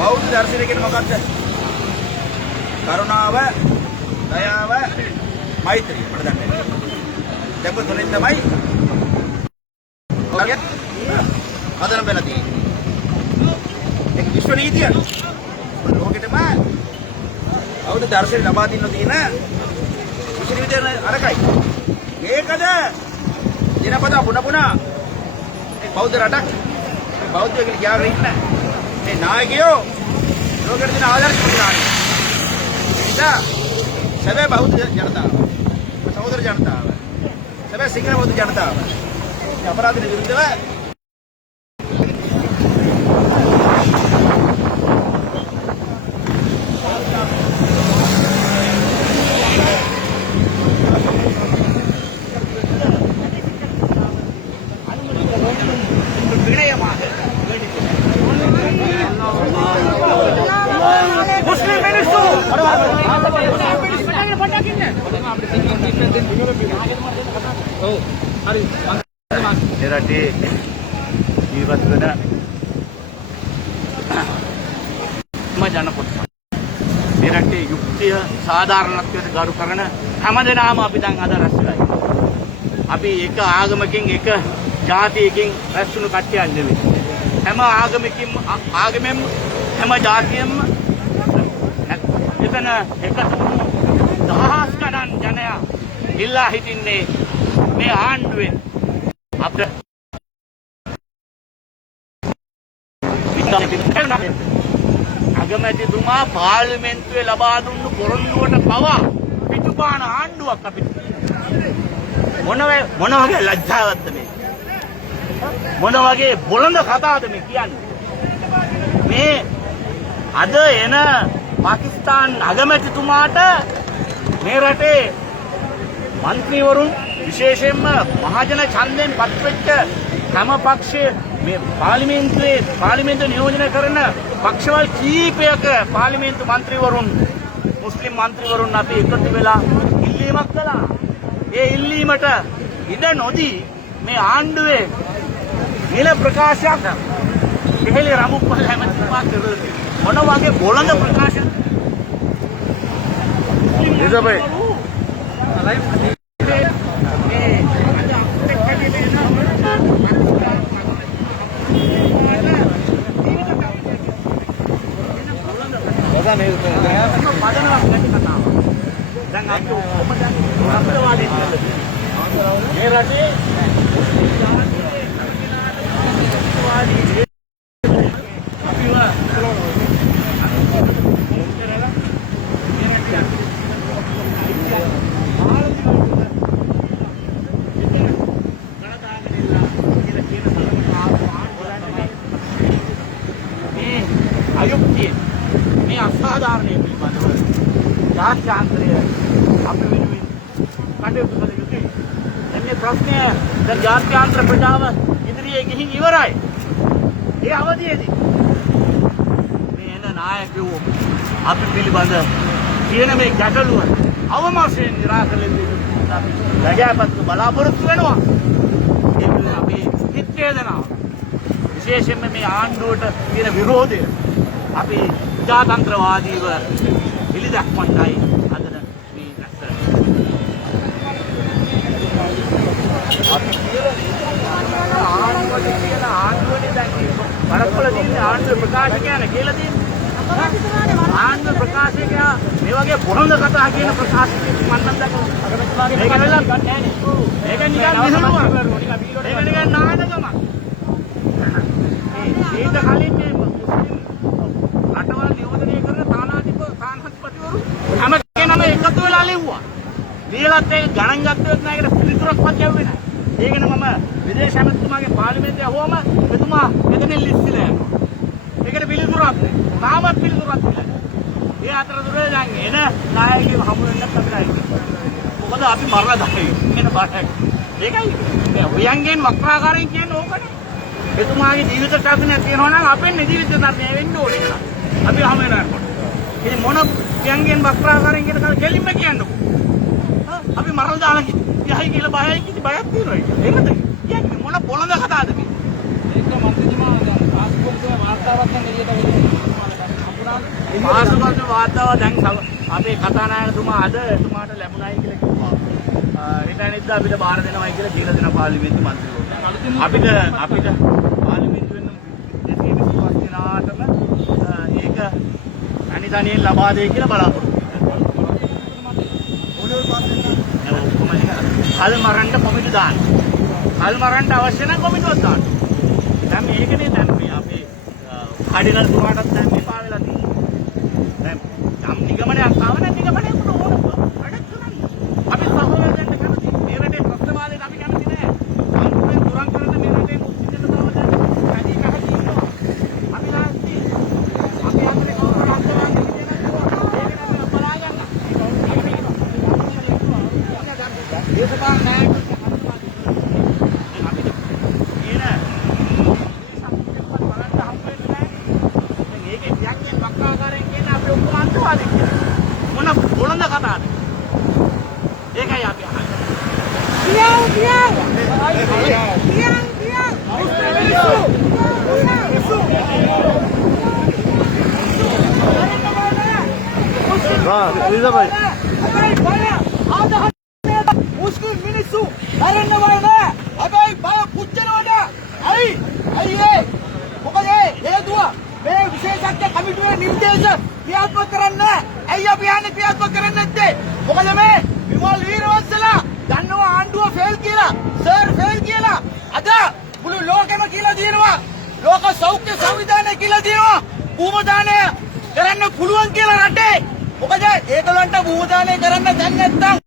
බෞද්ධ දර්ශනය කියන්නේ මොකක්ද? කරුණාව, දයාව, මෛත්‍රිය. මට දන්නේ. දැන් කො තුනෙන් තමයි හදන බැල තියෙන්නේ. ඒක විශ්ව නීතිය. ලෝකෙටම බෞද්ධ දර්ශනය ලබා දෙන්න තියෙන විශේෂ විදියට අරකයි. මේකද දිනපතා පුන බෞද්ධ රටක් බෞද්ධ කියලා කියාගෙන ඉන්න මේ නායකයෝ ලෝකෙට දෙන ආදර්ශ පුරාණි. ඉතින් සැබෑ බෞද්ධ ජනතාව, සහෝදර ජනතාව, සැබෑ සිංහල බෞද්ධ ජනතාව මේ අපරාධ විරුද්ධව රටේ ජීවත් වෙන ජන කොටස මේ රටේ යුක්තිය සාධාරණත්වයට ගරු කරන හැමදෙනාම අපි දැන් අද රැස් වෙලා ඉන්නවා. අපි එක ආගමකින් එක ජාතියකින් රැස් වුණු කට්ටියක් නෙවෙයි. හැම ආගමෙන් හැම ජාතියෙම එතන එකතු දහස් ගණන් ජනයා ඉල්ලා හිටින්නේ මේ ආණ්ඩුවෙන් අපිට අගමැතිතුමා පාර්ලිමේන්තුවේ ලබා දුන්නු පොරොන්දුවට පවා පිටුපාන ආණ්ඩුවක් අපිට. මොන වගේ ලැජ්ජාවක්ද මේ? මොන වගේ බොළඳ කතාවද මේ කියන්නේ? මේ අද එන පාකිස්තාන් අගමැතිතුමාට මේ රටේ මන්ත්‍රීවරුන් විශේෂයෙන්ම මහජන ඡන්දයෙන් පත්වෙච්ච හැම පක්ෂයේ මේ පාර්ලිමේන්තු නියෝජනය කරන පක්ෂවල කීපයක පාර්ලිමේන්තු මන්ත්‍රීවරුන් මුස්ලිම් මන්ත්‍රීවරුන් අපි එකතු වෙලා ඉල්ලීමක් කළා. ඒ ඉල්ලීමට ඉඩ නොදී මේ ආණ්ඩුවේ නිල ප්‍රකාශයක් දෙහෙලි රමුප්පල හැමතිස්සෙම කරලා මොන වගේ බොළඳ ප්‍රකාශන නිසබයි සාධාරණය පිළිබඳව ජාත්‍යන්තරය අපි වෙනුවෙන් කටයුතු කළ යුතුයි. එන්නේ ප්‍රශ්නය දැන් ජාත්‍යන්තර ප්‍රජාව ඉදිරියේ ගිහින් ඉවරයි. ඒ අවධියේදී මේ එන නායකයෝ අපි පිළිබඳ කියන මේ ගැටලුව අවම වශයෙන් निराකරණය වෙන්න අපි රජාපත්තු බලාපොරොත්තු වෙනවා. ඒක අපේ හිත වේදනාව. විශේෂයෙන්ම මේ ආණ්ඩුවට තියෙන විරෝධය අපි ජාතන්ත්‍රවාදීව පිළිදක්වන්නයි අදන මේ නැස්තර. අපි කියලා ආණ්ඩුවනේ දැන් වරක්වල තියෙන ආණ්ඩුව ප්‍රකාශකයන කියලා තියෙනවා. ආණ්ඩුව ප්‍රකාශකය මේ වගේ බොහොඳ කතා කියන ප්‍රකාශකයෙක් මම නම් දැක්කා. මේක වෙලා ගන්නෑ නේ. මේක නිකන් විසඳුමක්. මේක නිකන් නාටකමක්. ඊට කලින් මේ රටවල් නියෝජනය කරන තානාධිපතිවරු හැම කෙනම එකතු වෙලා ලිව්වා. ලියලත් ඒක ගණන් ගත්තොත් නෑ ඒකට පිළිතුරක්වත් ලැබුණේ නෑ. ඒකන මම විදේශ ඇමතිතුමාගේ පාර්ලිමේන්තුවේ අහුවම එතුමා එතනින් ලිස්තිලා යනවා. ඒකට පිළිතුරක් නෑ. තාමත් පිළිතුරක් නෑ. ඒ අතරතුරේ දැන් එන නායකයෝ හමු වෙන්නත් අපිට මොකද අපි මරලා දාන්නේ එන බාටක්. ඒකයි මේ උයන්ගෙන් වක්‍රාකාරයෙන් කියන්නේ ඕකනේ. එතුමාගේ ජීවිත ශාසනයක් තියෙනවා නම් අපේ ජීවිත ධර්මය වෙන්න ඕනේ කියලා. අපි හැම වෙලාවෙම. ඉතින් මොන යංගෙන් වක්‍රාකාරයෙන් කියන කල් දෙලින්ම කියන්නකො. අපි මරලා දාලා යහයි කියලා බයයි කිසි බයක් තියෙනවා ඒක. එහෙමද? කියන්නේ මොන පොළඳ කතාවද මේ? ඒක මන්ත්‍රීතුමා දැන් පාස්පෝර්ට් වාර්තාවක් දැන් එළියට වෙන්නේ. පාස්පෝර්ට් වාර්තාව දැන් අපේ කතානායකතුමා අද එතුමාට ලැබුණයි කියලා කිව්වා. ඊටනිද්ද අපිට බාර දෙනවයි කියලා දීලා දෙන පාර්ලිමේන්තු මන්ත්‍රීවරු. අපිට පාර්ලිමේන්තුවෙන් 225 දිනාටම ඒක අනිදානියෙන් ලබා දෙයි කියලා බලාපොරොත්තු වෙනවා. කල්මරන්ට කොමිටු දාන්න. කල්මරන්ට අවශ්‍ය නම් කොමිටුවක් දාන්න. දැන් මේකනේ දැන් මේ අපේ කඩිනල් තුමාටත් දැන් මේ පා වෙලා තියෙන්නේ. දැන් යම් නිගමනයක් ආව නම් නිගමනයකට ඕන වැඩක් කරන්න. අපි සහෝදරයන්ට කැමති. මේ රටේ ප්‍රශ්නවාදයට අපි කැමති නෑ. අන්තිමෙන් දුරන් කරන මේ රටේ මුස්ලිම් ජනතාවට වැඩි කහක් තියෙනවා. අපි ලාස්ති අපි අතරේ කවුරුහරි අන්තවාදී කියනවා. බලා ගන්න. දේශපාලන නායකයෝ මොන බොළඳ කතාවද? ඒකයි අපි අහන්නේ. මුස්ලිම් මිනිස්සු මරන්න බය නෑ. හැබැයි බය පුච්චනවද? ඇයි? ඇයි ඒ? මොකද හේතුව මේ විශේෂඥ කමිටුවේ නිර්දේශ ක්‍රියාත්මක කරන්නේ නැහැ. ඇයි අපි යන්නේ ක්‍රියාත්මක කරන්නේ නැත්තේ? මොකද මේ විමල් වීරවංශලා දන්නවා ආණ්ඩුව ෆේල් කියලා. සර් ෆේල් කියලා. අද මුළු ලෝකෙම කියලා දිනනවා. ලෝක සෞඛ්‍ය සංවිධානය කියලා දිනනවා. භූමදානය කරන්න පුළුවන් කියලා රටේ. මොකද ඒගොල්ලන්ට භූමදානය කරන්න දැන් නැත්තම්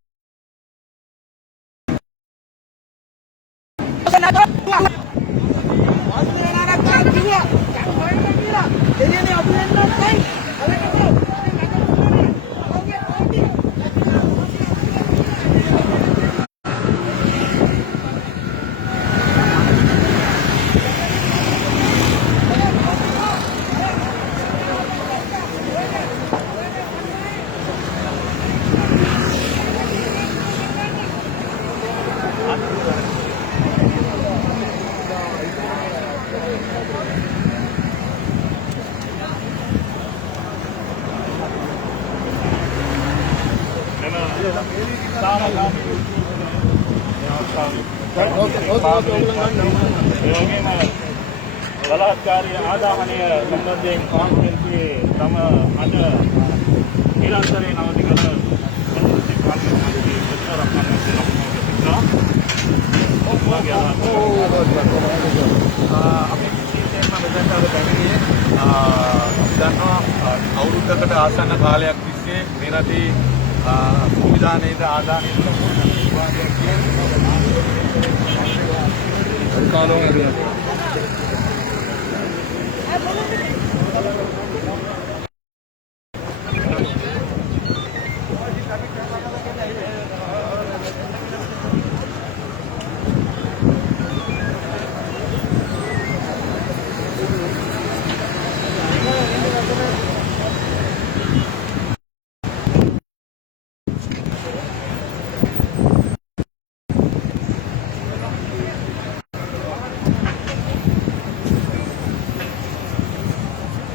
බලාත්කාරී ආදාහනය සම්බන්ධයෙන් පාර්ලිමේන්තුවේ තම අද නිරන්තරයෙන් අවදි කරන මන්ත්‍රී පාර්ලිමේන්තුවේ ප්‍රචාරක අපි විශේෂයෙන්ම මෙතනට පැමිණියේ අපි දන්නවා අවුරුද්දකට ආසන්න කාලයක් තිස්සේ මේ රටේ සංවිධානයේද ආදානයට විවාදයක්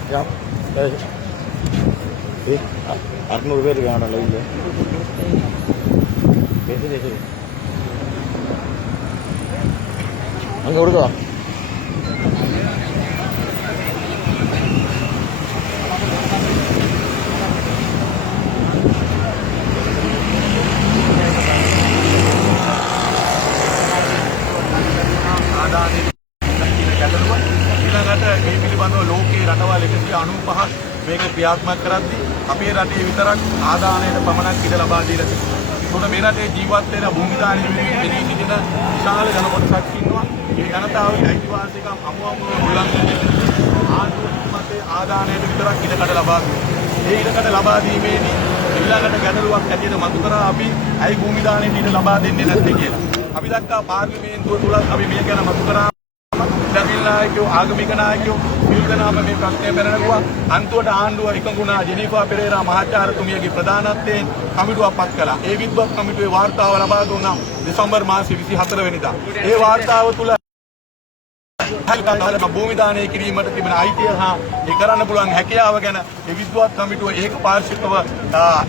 600 பேர் இருக்காங்க லைவ்ல. பேசுது அங்கே கொடுக்கா. ඊළඟට මේ පිළිබඳව ලෝකයේ රටවල් 195ක් මේක ක්‍රියාත්මක කරද්දී අපේ රටේ විතරක් ආදානයට පමණක් ඉඩ ලබා දීලා තිබෙනවා. ඒකට මේ රටේ ජීවත් වෙන භූමිදාන වෙනුවෙන් පෙනී සිටින විශාල ජන කොටසක් ඉන්නවා. ඒ ජනතාවගේ අයිතිවාසිකම් අමුමම උල්ලංඝනය ආණ්ඩුවේ ආදානයට විතරක් ඉඩකඩ ලබා දුන්නා. ඒ ඉඩකඩ ලබා දීමේදී ඊළඟට ගැටලුවක් ඇටියට මතු කරා අපි ඇයි භූමිදානයට ඉඩ ලබා දෙන්නේ නැත්තේ කියලා. අපි දැක්කා පාර්ලිමේන්තුව තුල අපි මේ ගැන මතු කරා. දමිල් නායකයෝ ආගමික නායකයෝ විල්දනාම මේ ප්‍රශ්නය පැනනගුවා. අන්තිමට ආණ්ඩුව එකඟුණා ජෙනීෆා පෙරේරා මහාචාර්යතුමියගේ ප්‍රධානත්වයෙන් කමිටුවක් පත් කළා. ඒ විද්වත් කමිටුවේ වාර්තාව ලබා දුන්නා දෙසැම්බර් මාසයේ 24 වෙනිදා. ඒ වාර්තාව තුල භූමිදානය කිරීමට තිබෙන අයිතිය හා ඒ කරන්න පුළුවන් හැකියාව ගැන ඒ විද්වත් කමිටුව ඒකපාර්ශ්විකව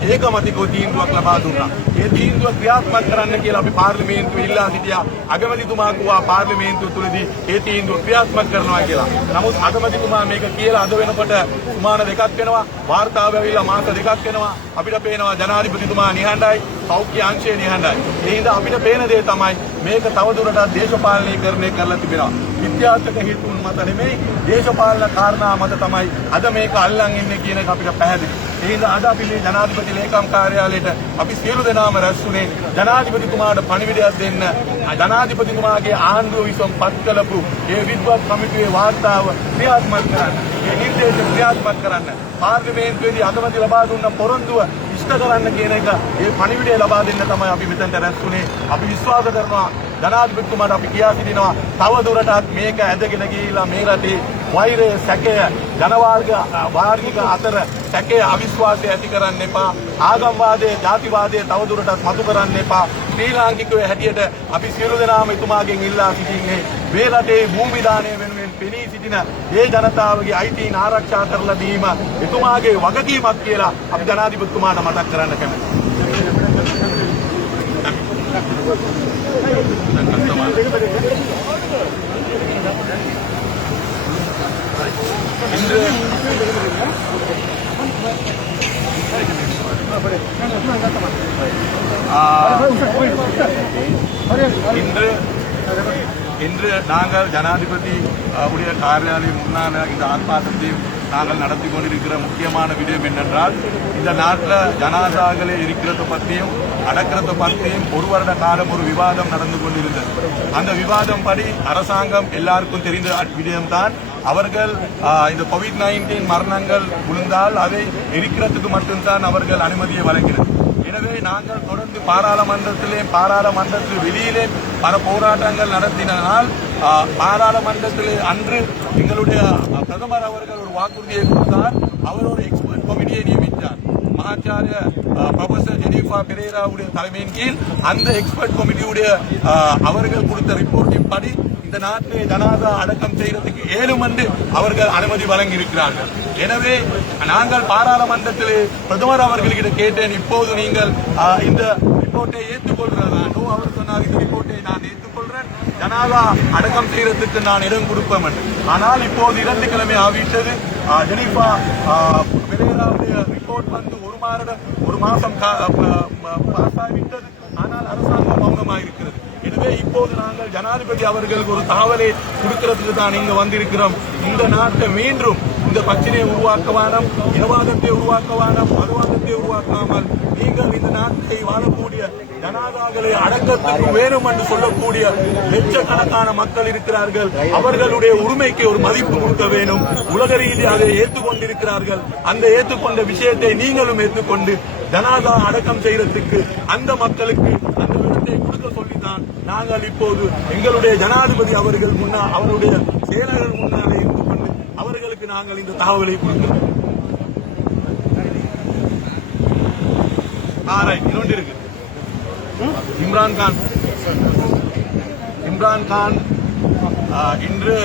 ඒකමතිකව තීන්දුවක් ලබා දුන්නා. ඒ තීන්දුව ක්‍රියාත්මක කරන්න කියලා අපි පාර්ලිමේන්තුවේ ඉල්ලා සිටියා. අගමැතිතුමා කිව්වා පාර්ලිමේන්තුව තුලදී ඒ තීන්දුව ක්‍රියාත්මක කරනවා කියලා. නමුත් අගමැතිතුමා මේක කියලා අද වෙනකොට සුමාන දෙකක් වෙනවා. වාර්තාව ඇවිල්ලා මාස දෙකක් වෙනවා. අපිට පේනවා ජනාධිපතිතුමා නිහඬයි, සෞඛ්‍ය අංශය නිහඬයි. ඒ හින්දා අපිට පේන දේ තමයි මේක තවදුරටත් දේශපාලනීකරණය කරලා තිබෙනවා. විද්‍යාත්මක හේතුන් මත නෙමෙයි දේශපාලන කාරණා මත තමයි අද මේක අල්ලන් ඉන්නේ කියන එක අපිට පැහැදිලි. ඒ හින්දා අද අපි මේ ජනාධිපති ලේකම් කාර්යාලයට අපි සියලු දෙනාම රැස් වුණේ ජනාධිපතිතුමාට පණිවිඩයක් දෙන්න. ජනාධිපතිතුමාගේ ආණ්ඩුව විසින් පත් කළපු ඒ විද්වත් කමිටුවේ වාර්තාව ක්‍රියාත්මක කරන්න. ඒ නිර්දේශ ක්‍රියාත්මක කරන්න. පාර්ලිමේන්තුවේදී අගමැති ලබා දුන්න පොරොන්දුව ඉෂ්ට කරන්න කියන එක ඒ පණිවිඩය ලබා දෙන්න තමයි අපි මෙතනට රැස් වුණේ. අපි විශ්වාස කරනවා ජනාධිපතිතුමාට අපි කියා සිටිනවා තව දුරටත් මේක ඇදගෙන ගිහිලා මේ රටේ වෛරය සැකය ජනවාර්ගික අතර සැකය අවිශ්වාසය ඇති කරන්න එපා. ආගම්වාදයේ ජාතිවාදයේ තව දුරටත් මතු කරන්න එපා. ශ්‍රී ලාංකිකයෝ හැටියට අපි සියලු දෙනාම එතුමාගෙන් ඉල්ලා සිටින්නේ මේ රටේ භූමිදානය වෙනුවෙන් පෙනී සිටින ඒ ජනතාවගේ අයිතීන් ආරක්ෂා කරලා දීම එතුමාගේ වගකීමක් කියලා අපි ජනාධිපතිතුමාට මතක් කරන්න කැමතියි. இன்று நாங்கள் ஜனாதிபதி உடைய காரியாலயம் முன்னான இந்த ஆர்ப்பாட்டத்தை நாங்கள் நடத்தி கொண்டிருக்கிற முக்கியமான விடயம் என்னென்றால் இந்த நாட்டில் ஜனாதாக்களே இருக்கிறத பற்றியும் அடக்கிறத பற்றியும் ஒரு வருட காலம் ஒரு விவாதம் நடந்து கொண்டிருந்தது. அந்த விவாதம் படி அரசாங்கம் எல்லாருக்கும் தெரிந்த விடயம்தான் அவர்கள் இந்த கோவிட்-19 மரணங்கள் விழுந்தால் அதை எரிக்கிறதுக்கு மட்டும்தான் அவர்கள் அனுமதியை வழங்கினர். எனவே நாங்கள் தொடர்ந்து பாராளுமன்றத்தில் வெளியிலே பல போராட்டங்கள் நடத்தினால் பாராளுமன்றத்திலே அன்று எங்களுடைய பிரதமர் அவர்கள் ஒரு வாக்குறுதியை கொடுத்தார். அவர் ஒரு எக்ஸ்பர்ட் கமிட்டியை நியமித்தார். மகாச்சாரிய ப்ரொஃபசர் ஜெனீஃபா பெரேராவுடைய தலைமையின் கீழ் அந்த எக்ஸ்பர்ட் கமிட்டியுடைய அவர்கள் கொடுத்த ரிப்போர்ட்டின் படி இந்த நாட்டிலே ஜனாதா அடக்கம் செய்யறதுக்கு 7 மணி அவர்கள் அனுமதி வழங்கி இருக்கிறார்கள். எனவே நாங்கள் பாராளுமன்றத்திலே பிரதமர் அவர்களிடம் கேட்டேன், இப்போது நீங்கள் இந்த ரிப்போர்ட்டை ஏற்றுக்கொள்கிறதா? அவர் சொன்னார், இந்த ரிப்போர்ட்டை நான் ஏற்றுக்கொள்றேன், ஜனாதா அடக்கம் செய்யறதுக்கு நான் இடம் கொடுப்பேன் என்று. ஆனால் இப்போது 2 கிழமை ஆகிவிட்டது. ஜெனீஃபா பெரேராவுடைய ரிப்போர்ட் வந்து ஒரு மாசம் பாஸ் ஆகிவிட்டது. ஆனால் அரசாங்கம் மௌனமாயிருக்கிறது. எனவே இப்போது நாங்கள் ஜனாதிபதி அவர்களுக்கு ஒரு தகவலை கொடுக்கிறதுக்கு தான் இங்க வந்திருக்கிறோம். இந்த நாட்டை மீண்டும் இந்த பிரச்சனையை உருவாக்கவானம், இனவாதத்தை உருவாக்கவானம், மதவாதத்தை உருவாக்காமல் நீங்கள் இந்த நாட்டை வாழக்கூடிய ஜனாதாக்களை அடக்கத்துக்கு வேணும் என்று சொல்லக்கூடிய லட்சக்கணக்கான மக்கள் இருக்கிறார்கள். அவர்களுடைய உரிமைக்கு ஒரு மதிப்பு கொடுக்க வேணும். உலக ரீதியாக அதை ஏற்றுக்கொண்டிருக்கிறார்கள். அந்த ஏற்றுக்கொண்ட விஷயத்தை நீங்களும் ஏற்றுக்கொண்டு ஜனாதா அடக்கம் செய்யறதுக்கு அந்த மக்களுக்கு அந்த விடத்தை கொடுக்க சொல்லித்தான் நாங்கள் இப்போது எங்களுடைய ஜனாதிபதி அவர்கள் முன்னால், அவருடைய செயலர்கள் முன்னால் இருந்து கொண்டு அவர்களுக்கு நாங்கள் இந்த தகவலை கொடுக்கிறோம். இன்னொன்று இருக்கு. இம்ரான் கான் இன்று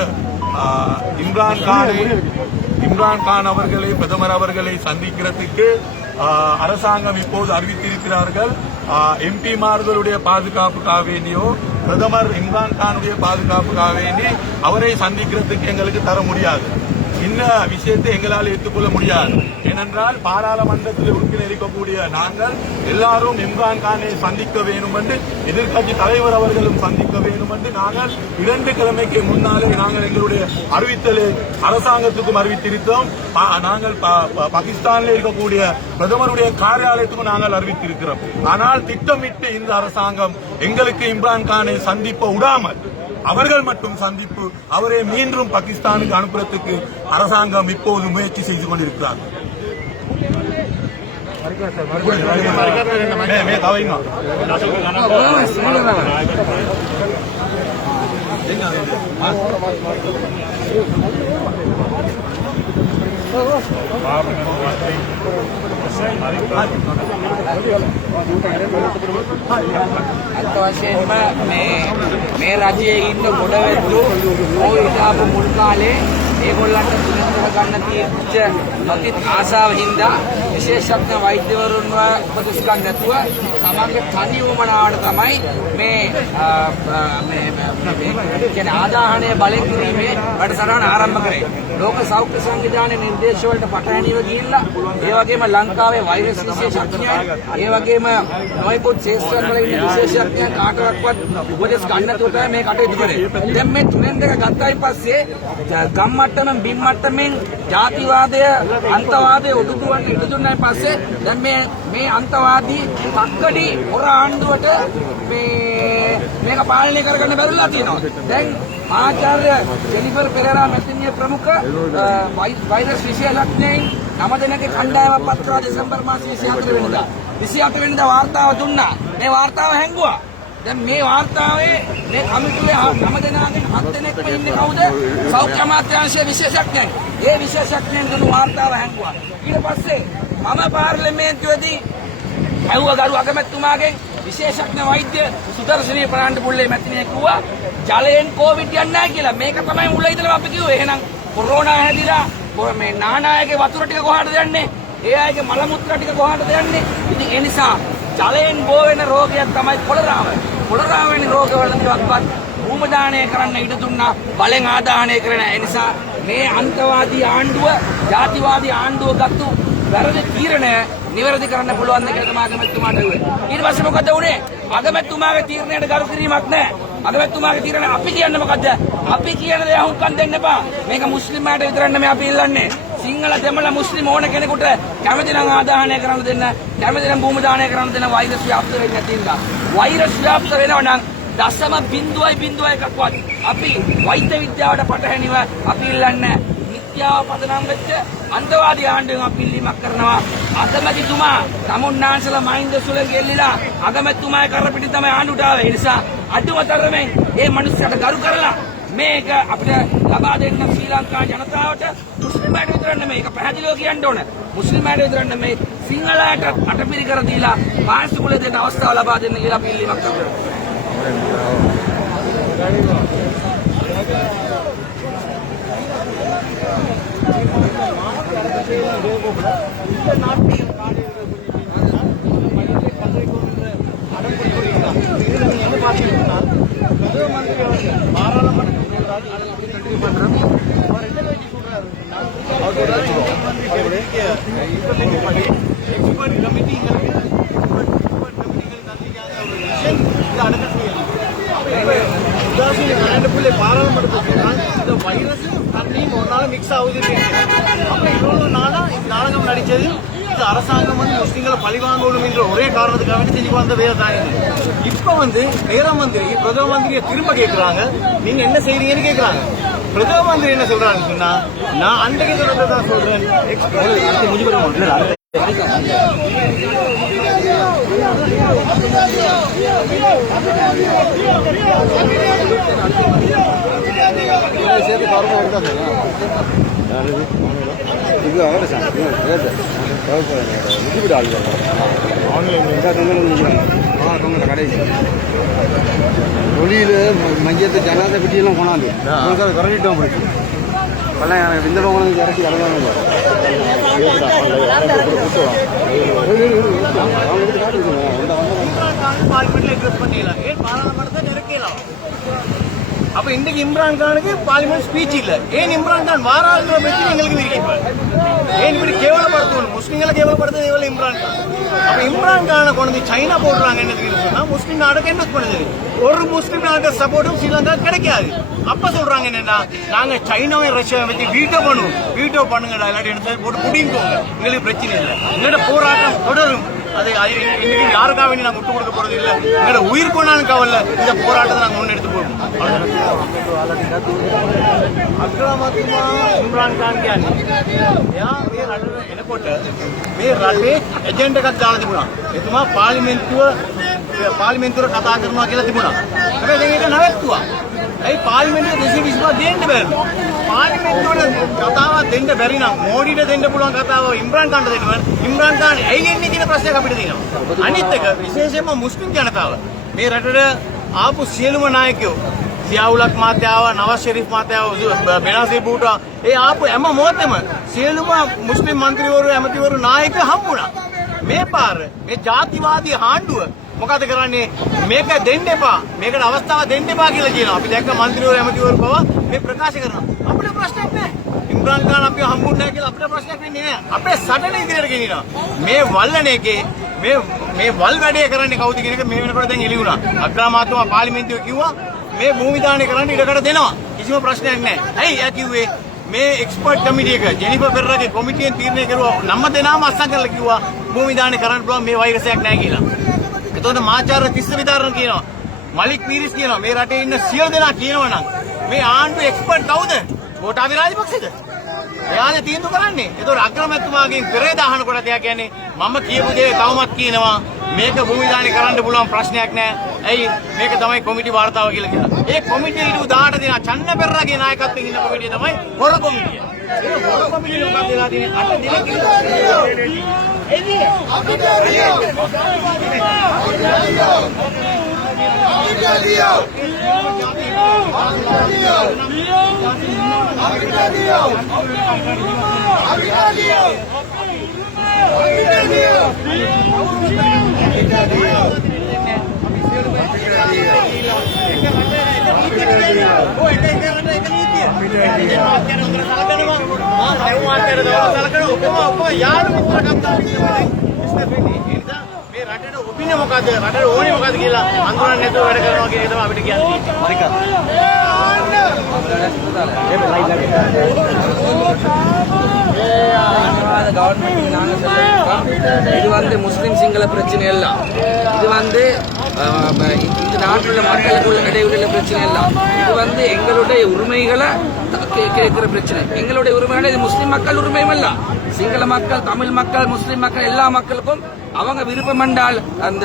இம்ரான் கான் அவர்களை பிரதமர் அவர்களை சந்திக்கிறதுக்கு அரசாங்கம் இப்போது அறிவித்திருக்கிறார்கள். எம்பிமார்களுடைய பாதுகாப்புக்காக வேண்டியோ பிரதமர் இம்ரான் கானுடைய பாதுகாப்புக்காக வேண்டி அவரை சந்திக்கிறதுக்கு எங்களுக்கு தர முடியாது. இந்த விஷயத்தை எங்களால் ஏற்றுக்கொள்ள முடியாது. ஏனென்றால் பாராளுமன்றத்தில் உறுப்பினர் இருக்கக்கூடிய நாங்கள் எல்லாரும் இம்ரான் கானை சந்திக்க வேண்டும் என்று, எதிர்க்கட்சி தலைவர் அவர்களும் சந்திக்க வேண்டும் என்று நாங்கள் 2 கிழமைக்கு முன்னாலே நாங்கள் எங்களுடைய அறிவித்தலை அரசாங்கத்துக்கும் அறிவித்திருக்கிறோம். நாங்கள் பாகிஸ்தானில் இருக்கக்கூடிய பிரதமருடைய காரியாலயத்துக்கும் நாங்கள் அறிவித்திருக்கிறோம். ஆனால் திட்டமிட்டு இந்த அரசாங்கம் எங்களுக்கு இம்ரான் கானை சந்திப்ப விடாமல் அவர்கள் மட்டும் சந்திப்பு, அவரை மீண்டும் பாகிஸ்தானுக்கு அனுப்புறதுக்கு அரசாங்கம் இப்போது முயற்சி செய்து கொண்டிருக்கிறார்கள். අත්වශයෙන්ම මේ රජයේ ඉන්න ගොඩවැද්දෝ කොවිඩ් ආපු මුල් කාලේ ඒගොල්ලන්ට තුනතර ගන්න තියෙච්ච අතිත් ආසාව හින්දා විශේෂඥ වෛද්‍යවරුන්ව උපදෙස් ගන්න නැතුව තමන්ගේ තනි වමනාවට තමයි මේ කියන්නේ ආදාහනය බලෙන් කිරීමේ වැඩසටහන ආරම්භ කරේ. ලෝක සෞඛ්‍ය සංවිධානයේ නිර්දේශ වලට පටහැනිව ගිහිල්ලා ඒ වගේම ලංකාවේ වෛරස් විශේෂඥයන් ඒ වගේම නොයෙකුත් ශේෂ්ත්‍රවල ඉන්න විශේෂඥයන් කාටවත් උපදෙස් ගන්න නැතුව තමයි මේ කටයුතු කරේ. දැන් මේ තුනෙන් දෙක ගත්තායින් පස්සේ ගම්මට්ටමෙන් බිම්මට්ටමෙන් ජාතිවාදය අන්තවාදය උදුදුවන් ඉදුදුන්නායින් පස්සේ දැන් මේ අන්තවාදී පක්කඩි හොර ආණ්ඩුවට මේක පාලනය කරගන්න බැරිලා තියෙනවා. දැන් ආචාර්ය ජෙනිෆර් පෙරේරා මැතිණිය ප්‍රමුඛ වෛරස් විශේෂඥයින් 9 දෙනෙක්ගේ කණ්ඩායමක් පත් කරලා දෙසැම්බර් මාසයේ 24 වෙනිදා වාර්තාව දුන්නා. මේ වාර්තාව හැංගුවා. දැන් මේ වාර්තාවේ මේ කමිටුවේ 9 දෙනාගෙන් 7 දෙනෙක්ම ඉන්නේ කවුද? සෞඛ්‍ය අමාත්‍යාංශයේ විශේෂඥයන්. ඒ විශේෂඥයන් දුන්නු වාර්තාව හැංගුවා. ඊට පස්සේ මම පාර්ලිමේන්තුවේදී ඇහුවා ගරු අගමැතිතුමාගෙන් විශේෂඥ වෛද්‍ය සුදර්ශනී ප්‍රනාන්දුපුල්ලේ මැතිණිය කිව්වා ජලයෙන් කොවිඩ් යන්නේ නැහැ කියලා. මේක තමයි මුල ඉඳලා අපි කිව්වේ. එහෙනම් කොරෝනා හැදිලා මේ නානායගේ වතුර ටික කොහාටද යන්නේ? ඒ අයගේ මල මුත්‍ර ටික කොහාටද යන්නේ? ඉතින් ඒ නිසා ජලයෙන් බෝ වෙන රෝගයක් තමයි කොලරාව. කොලරාව වැනි රෝගවලදීවත් භූම දාණය කරන්න ඉඩ දුන්නා, බලෙන් ආදාහනය කරන. ඒ නිසා මේ අන්තවාදී ආණ්ඩුව, ජාතිවාදී ආණ්ඩුව ගත්තු වැරදි තීරණය නිවැරදි කරන්න පුළුවන් කියලා තමයි අගමැතිතුමාට කිව්වේ. ඊට පස්සේ මොකද වුනේ? අගමැතිතුමාගේ තීරණයට ගරු කිරීමක් නැහැ. අගමැතිතුමාගේ තීරණය අපි කියන්නේ මොකද්ද? අපි කියන දේ අහුම්කම් දෙන්න එපා. මේක මුස්ලිම්ලාට විතරක් නෙමෙයි අපි ඉල්ලන්නේ. සිංහල දෙමළ මුස්ලිම් ඕන කෙනෙකුට කැමති නම් ආදාහනය කරන්න දෙන්න, කැමති නම් භූමි දානය කරන්න දෙන්න. වෛරස් ව්‍යාප්ත වෙන්නේ නැති නිසා. වෛරස් ව්‍යාප්ත වෙනවා නම් 0.01ක්වත් අපි වෛද්‍ය විද්‍යාවට පටහැනිව අපි ඉල්ලන්නේ. මිත්‍යාව පදනම් වෙච්ච අන්තවාදී ආණ්ඩුවෙන් අපි ඉල්ලීමක් කරනවා. අගමැතිතුමා තමුන්නාන්සලා මහින්ද සුලං ගෙල්ලිලා අගමැතිතුමාගේ කරපිටින් තමයි ආණ්ඩුවට ආවේ. ඒ නිසා අඩුම තරමෙන් මේ මිනිස්සුන්ට ගරු කරලා මේක අපිට ලබා දෙන්න ශ්‍රී ලංකා ජනතාවට මුස්ලිම්ලාට විතර නෙමෙයි. ඒක පැහැදිලිව කියන්න ඕන. මුස්ලිම්ලාට විතර නෙමෙයි, සිංහලයට අටපිරිකර දීලා පාංශු කුල දෙන්න අවස්ථාව ලබා දෙන්න කියලා අපි ඉල්ලීමක් කරනවා. இந்த வைரஸ் தண்ணியும் ஒரு நாள் மிக்ஸ் ஆகுது. அப்ப இன்னொரு நாளா இந்த நாடகம் நடிச்சது இந்த அரசாங்கம் முஸ்லிம்களை பழிவாங்கணும் என்ற ஒரே காரணத்துக்காக வேண்டி செஞ்சு வந்த வேலை தான் இது. இப்ப நேரம் பிரதம மந்திரியை திரும்ப கேட்கிறாங்க, நீங்க என்ன செய்றீங்கன்னு கேட்கிறாங்க. பிரதம மந்திரி என்ன சொல்றாங்கன்னு சொன்னா, நான் அன்றைக்கு தான் சொல்றேன். சேர்த்து கவர்மெண்ட் எடுத்தா இது அவரை சார் விட்டுவிட்டு ஆள் ஆன்லைன் கடைசி வெளியில் மையத்தை ஜனாதை பெட்டியெல்லாம் கொண்டாந்து விரட்டிட்டோம் போயிடுச்சு இப்பெல்லாம் எனக்கு இந்த பக்கம் இறக்கி இறந்தாங்க அப்ப இன்னைக்கு இம்ரான் கானுக்கு பார்லிமெண்ட் ஸ்பீச் இல்ல. ஏன் இம்ரான் கான் வாராளுங்கிற பிரச்சனை எங்களுக்கு இருக்கு. ஏன் இப்படி கேவலப்படுத்தணும்? முஸ்லிம்களை கேவலப்படுத்துறது எவ்வளவு இம்ரான் கான். அப்ப இம்ரான் கானை கொண்டு சைனா போடுறாங்க என்னதுக்கு சொன்னா முஸ்லிம் நாடுக்கு இன்வெஸ்ட் பண்ணுது. ஒரு முஸ்லிம் நாடு சப்போர்ட்டும் ஸ்ரீலங்கா கிடைக்காது. அப்ப சொல்றாங்க என்னன்னா நாங்க சைனாவை ரஷ்யாவை வச்சு வீட்டோ பண்ணுங்கடா இல்லாட்டி எடுத்து போட்டு குடிங்கோங்க, எங்களுக்கு பிரச்சனை இல்லை, எங்களோட போராட்டம் தொடரும். அது இன்னைக்கு யாருக்காக வேண்டி நாங்க விட்டு கொடுக்க போறது இல்லை. எங்களோட உயிர் போனாலும் கவலை, இந்த போராட்டத்தை நாங்க முன்னெடுத்து போவோம். अक्रमतमा इमरान खान क्या नहीं यहाँ මේ රටේ එනකොට මේ රටේ එජෙන්ඩා එකක් දාලා තිබුණා. එතුමා පාර්ලිමේන්තුවට කතා කරනවා කියලා තිබුණා. හැබැයි දැන් ඒක නැවැත්තුවා. ඇයි පාර්ලිමේන්තුවේ 225 දෙන්න බැරි? පාර්ලිමේන්තුවට කතාවක් දෙන්න බැරි නම් මෝඩිට දෙන්න පුළුවන් කතාව ඉම්රාන් खानට දෙන්න බෑ. ඉම්රාන් खान ඇයි එන්නේ කියන ප්‍රශ්නයක් අපිට තියෙනවා. අනිත් එක විශේෂයෙන්ම මුස්ලිම් ජනතාව මේ රටේ ආපු සියලුම නායකයෝ සියාඋලක් මාත්‍යාව, නවාස් ෂරීෆ් මාත්‍යාව, බෙනාසී බූටා ඒ ආපු හැම මොහොතෙම සියලුම මුස්ලිම් മന്ത്രിවරු ඇමතිවරු නායක හම්බුණා. මේ පාර මේ ජාතිවාදී හාණ්ඩුව මොකද කරන්නේ? මේක දෙන්න එපා, මේකට අවස්ථාවක් දෙන්න එපා කියලා කියනවා. අපි දැක්ක മന്ത്രിවරු ඇමතිවරු පවා මේ ප්‍රකාශ කරනවා. අපිට ප්‍රශ්නයක් නැහැ. ඉම්රාන් खान අපිව හම්බුන්නේ නැහැ කියලා අපිට ප්‍රශ්නයක් වෙන්නේ නැහැ. අපේ සටන ඉදිරියට ගෙනියනවා. මේ වල්ලන එකේ මේ වල් වැඩේ කරන්නේ කවුද කියන එක මේ වෙනකොට දැන් එළි වුණා. අග්‍රාමාත්‍යතුමා පාර්ලිමේන්තුවේ කිව්වා මේ භූමි දාණය කරන්න ඉඩකඩ දෙනවා. කිසිම ප්‍රශ්නයක් නැහැ. ඇයි එයා කිව්වේ මේ එක්ස්පර්ට් කමිටි එක ජෙනිෆර් පෙරරගේ කොමිටියෙන් තීරණය කරුවා නම්ම දෙනාම අස්සම් කරලා කිව්වා භූමි දාණය කරන්න පුළුවන් මේ වෛරසයක් නැහැ කියලා. එතකොට මාචාර්ය තිස්ස විදාරණ කියනවා, මලික් පීරිස් කියනවා, මේ රටේ ඉන්න සියලු දෙනා කියනවනම් මේ ආණ්ඩුවේ එක්ස්පර්ට් කවුද? ගෝඨාභය රාජපක්ෂද? එයානේ තීන්දුව කරන්නේ. ඒතකොට අග්‍රාමාත්‍යතුමාගෙන් පෙරේද අහනකොට එයා කියන්නේ මම කියපු දේ තවමත් කියනවා, මේක භූමි දාණය කරන්න පුළුවන් ප්‍රශ්නයක් නෑ. ඇයි මේක තමයි කොමිටි වාර්තාව කියලා කියනවා. ඒ කොමිටිය ඊට 18 දින චන්න පෙරරගේ නායකත්වයෙන් ඉන්න කොමිටිය තමයි හොර කොමිටිය. ඒ හොර කොමිටිය මොකක්ද වෙලා තියෙන්නේ? 8 දිනක් මේ රටේ ඔපිනියන් මොකද්ද? රටේ ඕනේ මොකද්ද කියලා අඳුරන්නේ නැතුව වැඩ කරනවා කියන එක තමයි අපිට කියන්නේ. இது வந்து முஸ்லிம் சிங்கள பிரச்சனை இல்ல. இது வந்து இந்த நாட்டுல மக்களுக்குள்ள இடையுள்ள பிரச்சனை இல்ல. இது வந்து எங்களுடைய உரிமைகளை கேட்கிற பிரச்சனை. எங்களுடைய உரிமைகளை இது முஸ்லிம் மக்கள் உரிமையும் இல்ல. சிங்கள மக்கள், தமிழ் மக்கள், முஸ்லிம் மக்கள் எல்லா மக்களுக்கும் அவங்க விருப்பம் என்றால் அந்த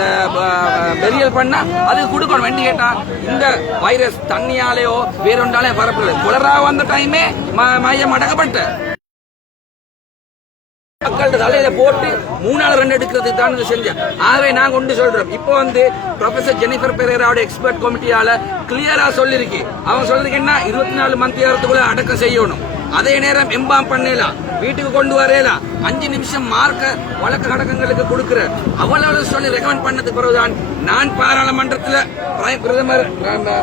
பெரியல் பண்ணா அது கொடுக்கணும். வேண்டி கேட்டா இந்த வைரஸ் தண்ணியாலேயோ வேறொன்றாலே பரப்பல குளரா வந்த டைமே மையம் அடக்கப்பட்ட மக்கள் தலையில போட்டு 3-2 எடுக்கிறது தான் இது செஞ்ச. ஆகவே நாங்க ஒன்று சொல்றோம். இப்போ வந்து ப்ரொஃபசர் ஜெனிஃபர் பெரேராவோட எக்ஸ்பர்ட் கமிட்டியால கிளியரா சொல்லிருக்கு. அவங்க சொல்லிருக்கேன்னா 24 மணி நேரத்துக்குள்ள அடக்கம் செய்யணும். அதே நேரம் எம்பாம் பண்ணலாம், வீட்டுக்கு கொண்டு வரலாம், 5 நிமிஷம் மார்க்க வழக்கு அடக்கங்களுக்கு கொடுக்கிற அவ்வளவு சொல்லி ரெக்கமெண்ட் பண்ணதுக்கு பிறகுதான் நான் பாராளுமன்றத்தில் பிரதமர்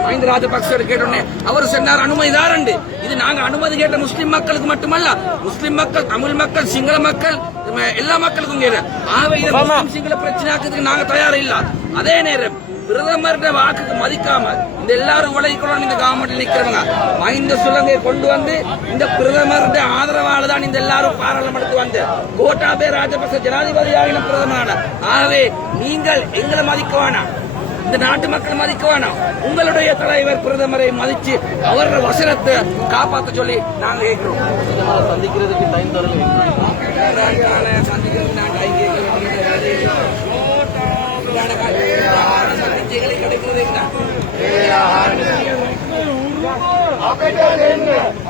மஹிந்த ராஜபக்ச கேட்டோன்னே அவர் சொன்னார் அனுமதிதாரண்டு. இது நாங்க அனுமதி கேட்ட முஸ்லிம் மக்களுக்கு மட்டுமல்ல, முஸ்லிம் மக்கள், தமிழ் மக்கள், சிங்கள மக்கள் எல்லா மக்களுக்கும் கேட்க. ஆகவே இதை முஸ்லிம் சிங்கள பிரச்சனை ஆக்கிறதுக்கு நாங்க தயார் இல்ல. அதே நேரம் பிரதமருடைய வாக்குக்கு மதிக்காம இந்த எல்லாரும் உழைக்கணும். இந்த கவர்மெண்ட்ல நிக்கிறவங்க மஹிந்த சுலங்கை கொண்டு வந்து இந்த பிரதமருடைய ஆதரவால தான் இந்த எல்லாரும் பாராளுமன்றத்துக்கு வந்து கோட்டாபய ராஜபக்ச ஜனாதிபதியாக பிரதமரான. ஆகவே நீங்கள் எங்களை மதிக்க வேணாம், இந்த நாட்டு மக்கள் மதிக்க வேணாம். உங்களுடைய தலைவர் பிரதமரை மதிச்சு அவரோட வசனத்தை காப்பாற்ற சொல்லி நாங்க கேட்கிறோம். சந்திக்கிறதுக்கு டைம் தரல. சந்திக்கிறதுக்கு நான் டைம் අපිට දෙන්න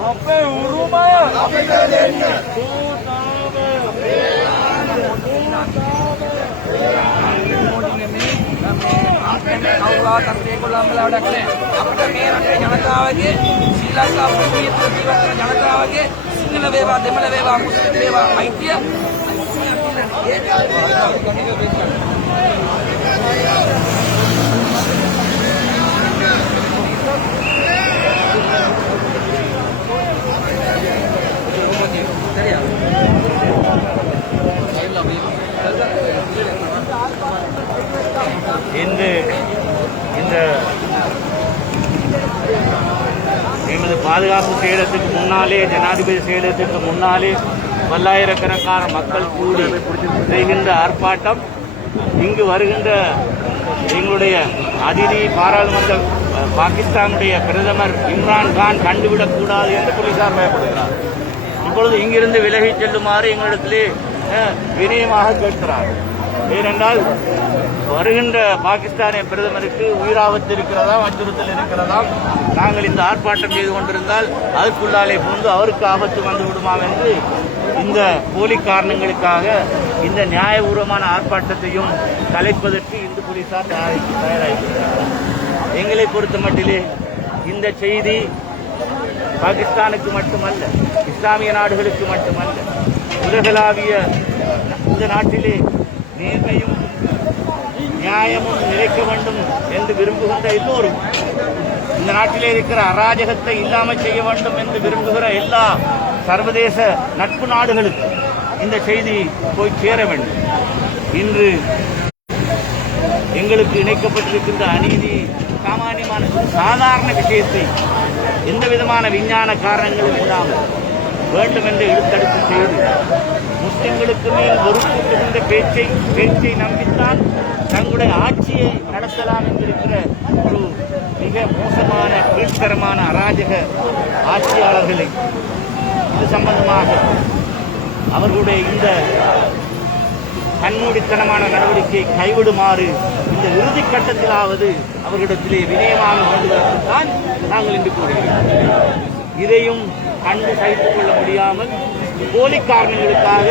අපේ උරුමය අපිට දෙන්න කවුරුහත් අපේ කොළඹලා වැඩක් නැහැ. අපිට මේ රටේ ජනතාවගේ ශ්‍රී ලංකා ප්‍රතිනිධිත්ව ජීවත් කරන ජනතාවගේ සිංහල වේවා දෙමළ වේවා මුස්ලිම් වේවා අයිතිය இந்த எமது பாதுகாப்பு செயலகத்துக்கு முன்னாலே ஜனாதிபதி செயலகத்துக்கு முன்னாலே பல்லாயிரக்கணக்கான மக்கள் கூடி செய்கின்ற ஆர்ப்பாட்டம் இங்கு வருகின்ற எங்களுடைய அதிதி பாராளுமன்ற பாகிஸ்தானுடைய பிரதமர் இம்ரான்கான் கண்டுவிடக்கூடாது என்று போலீசார் பயப்படுகிறார். இப்பொழுது இங்கிருந்து விலகிச் செல்லுமாறு எங்களிடத்திலே வினயமாக கேட்கிறார். ஏனென்றால் வருகின்ற பாகிஸ்தானிய பிரதமருக்கு உயிராபத்து இருக்கிறதா, அச்சுறுத்தல் இருக்கிறதா, நாங்கள் இந்த ஆர்ப்பாட்டம் செய்து கொண்டிருந்தால் அதற்குள்ளாலே புகுந்து அவருக்கு ஆபத்து வந்து விடுமாம் என்று இந்த போலி காரணங்களுக்காக இந்த நியாயபூர்வமான ஆர்ப்பாட்டத்தையும் கலைப்பதற்கு இந்து போலீசார் தயாராகிவிட்டார். எங்களை பொறுத்த மட்டிலே இந்த செய்தி பாகிஸ்தானுக்கு மட்டுமல்ல, இஸ்லாமிய நாடுகளுக்கு மட்டுமல்ல, உலகளாவிய இந்த நாட்டிலே நேர்மையும் நியாயமும் நிலைக்க வேண்டும் என்று விரும்புகின்ற எல்லோரும், இந்த நாட்டிலே இருக்கிற அராஜகத்தை இல்லாமல் செய்ய வேண்டும் என்று விரும்புகிற எல்லா சர்வதேச நட்பு நாடுகளுக்கும் இந்த செய்தி போய் சேர வேண்டும். இன்று எங்களுக்கு இணைக்கப்பட்டிருக்கின்ற அநீதி சாமானியமான சாதாரண விஷயத்தை எந்த விதமான விஞ்ஞான காரணங்களும் இல்லாமல் வேண்டும் என்று இழுத்தடுப்பு செய்து முஸ்லிம்களுக்கு மேல் வெறுப்பூட்டுகின்ற பேச்சை நம்பித்தான் தங்களுடைய ஆட்சியை நடத்தலாம் என்றிருக்கிற ஒரு மிக மோசமான கீழ்த்தரமான அராஜக ஆட்சியாளர்களை இது சம்பந்தமாக அவர்களுடைய இந்த கண்மூடித்தனமான நடவடிக்கையை கைவிடுமாறு இந்த இறுதி கட்டத்திலாவது அவர்களிடத்திலே வினயமாக வேண்டுவதற்குத்தான் நாங்கள் இன்று கூறுகிறோம். இதையும் கண்டு சகித்துக் கொள்ள முடியாமல் போலி காரணங்களுக்காக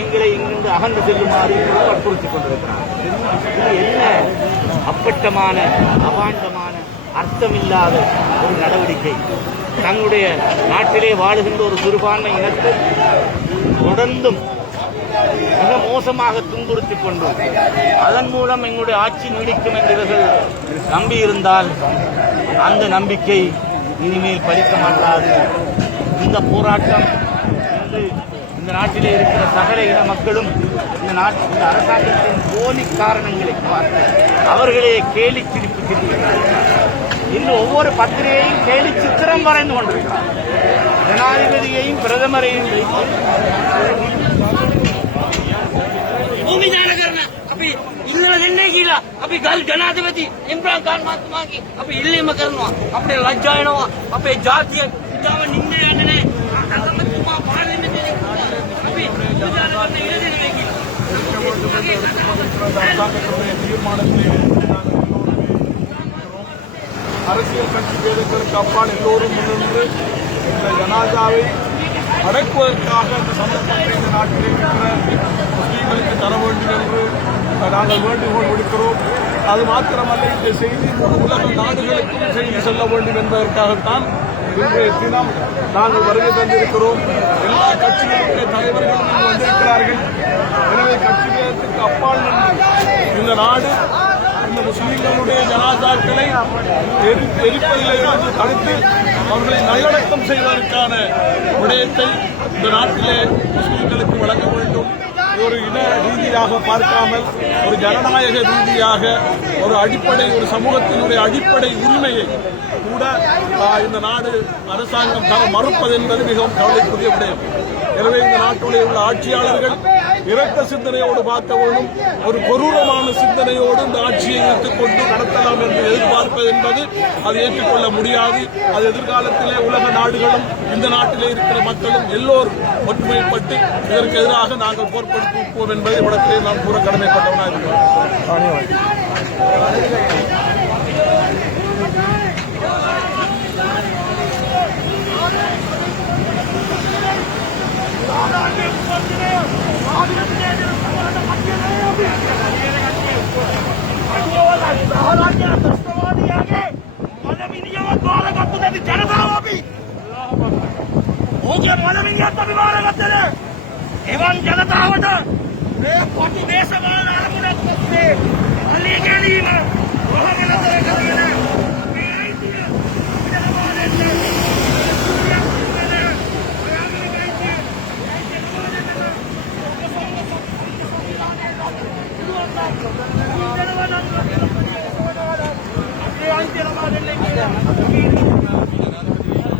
எங்களை இங்கிருந்து அகன்று செல்லுமாறு வற்புறுத்திக் கொண்டிருக்கிறார். இது என்ன அப்பட்டமான அபாண்டமான அர்த்தமில்லாத ஒரு நடவடிக்கை! தங்களுடைய நாட்டிலே வாழுகின்ற ஒரு சிறுபான்மை இனத்தை தொடர்ந்தும் மிக மோசமாக துன்புறுத்திக் கொண்டு அதன் மூலம் எங்களுடைய ஆட்சி நீடிக்கும் என்று இவர்கள் நம்பியிருந்தால் அந்த நம்பிக்கை இனிமேல் பலிக்க மாட்டாது. இந்த போராட்டம் இந்த நாட்டிலே இருக்கிற சகல இன மக்களும் இந்த அரசாங்கத்தின் போலி காரணங்களை பார்த்து அவர்களே கேலி சிரிப்பு சிரிக்கிறார்கள். இன்று ஒவ்வொரு பத்திரிகையும் கேலி சித்திரம் வரைந்து கொண்டிருக்கிறார். ஜனாதிபதியையும் பிரதமரையும் අපි ඉල්ලන දෙන්නේ කියලා අපි ගල් ජනාධිපති ඉම්රාන් ખાન මහත්මයාගේ අපි ඉල්ලීම කරනවා. අපේ ලැජ්ජා වෙනවා. අපේ ජාතිය ඉතාම නිඳ යන්නේ නැහැ. අගමැතිතුමා පාර්ලිමේන්තුවේ අපි විචාර කරන්න ඉඩ දෙන්නේ කියලා. அரசியல் கட்சி பேதங்களுக்கு அப்பால் எல்லோரும் முன்னின்று இந்த ஜனாதாவை அடக்குவதற்காக அந்த சந்தர்ப்பத்தை இந்த நாட்டில் இருக்கிற முஸ்லீம்களுக்கு தர வேண்டும் என்று நாங்கள் வேண்டுகோள் விடுக்கிறோம். அது மாத்திரமல்ல, இந்த செய்தி உலக நாடுகளுக்கும் செய்தி செல்ல வேண்டும் என்பதற்காகத்தான் இன்றைய தினம் நாங்கள் வருகை தந்திருக்கிறோம். எல்லா கட்சிகளுடைய தலைவர்களும் இங்கு வந்திருக்கிறார்கள். எனவே கட்சி பேதத்துக்கு அப்பால் நின்று இந்த நாடு இந்த முஸ்லீம்களுடைய ஜனாதாக்களை எரிப்பதிலிருந்து தடுத்து அவர்களை நல்லடக்கம் செய்வதற்கான விடயத்தை இந்த நாட்டிலே முஸ்லீம்களுக்கு வழங்க வேண்டும். ஒரு இன ரீதியாக பார்க்காமல் ஒரு ஜனநாயக ரீதியாக ஒரு சமூகத்தினுடைய அடிப்படை உரிமையை கூட இந்த நாடு அரசாங்கம் தர மறுப்பது என்பது மிகவும் கவலைக்குரிய விடயம். எனவே இந்த நாட்டிலே உள்ள ஆட்சியாளர்கள் இரக்க சிந்தனையோடு பார்க்க வேண்டும். ஒரு கொடூரமான சிந்தனையோடு இந்த ஆட்சியை எடுத்துக்கொண்டு நடத்தலாம் என்று எதிர்பார்ப்பது என்பது அது ஏற்றுக்கொள்ள முடியாது. அது எதிர்காலத்திலே உலக நாடுகளும் இந்த நாட்டிலே இருக்கிற மக்களும் எல்லோரும் ஒற்றுமைப்பட்டு இதற்கு எதிராக நாங்கள் போர்ப்படுத்துவோம் என்பதை இடத்திலே நாம் கூற கடமைப்பட்டவனாக இருக்கிறோம். ඕකේ මොනමිනියත් අපි බාරගත්තද? එවන් ජනතාවට මේ කොටි දේශපාලන අරමුණක් ඔස්සේ අලි ගැනීම කොහොමද කරන්නේ? මේ අයිතිය අපිට ලබා දෙන්න.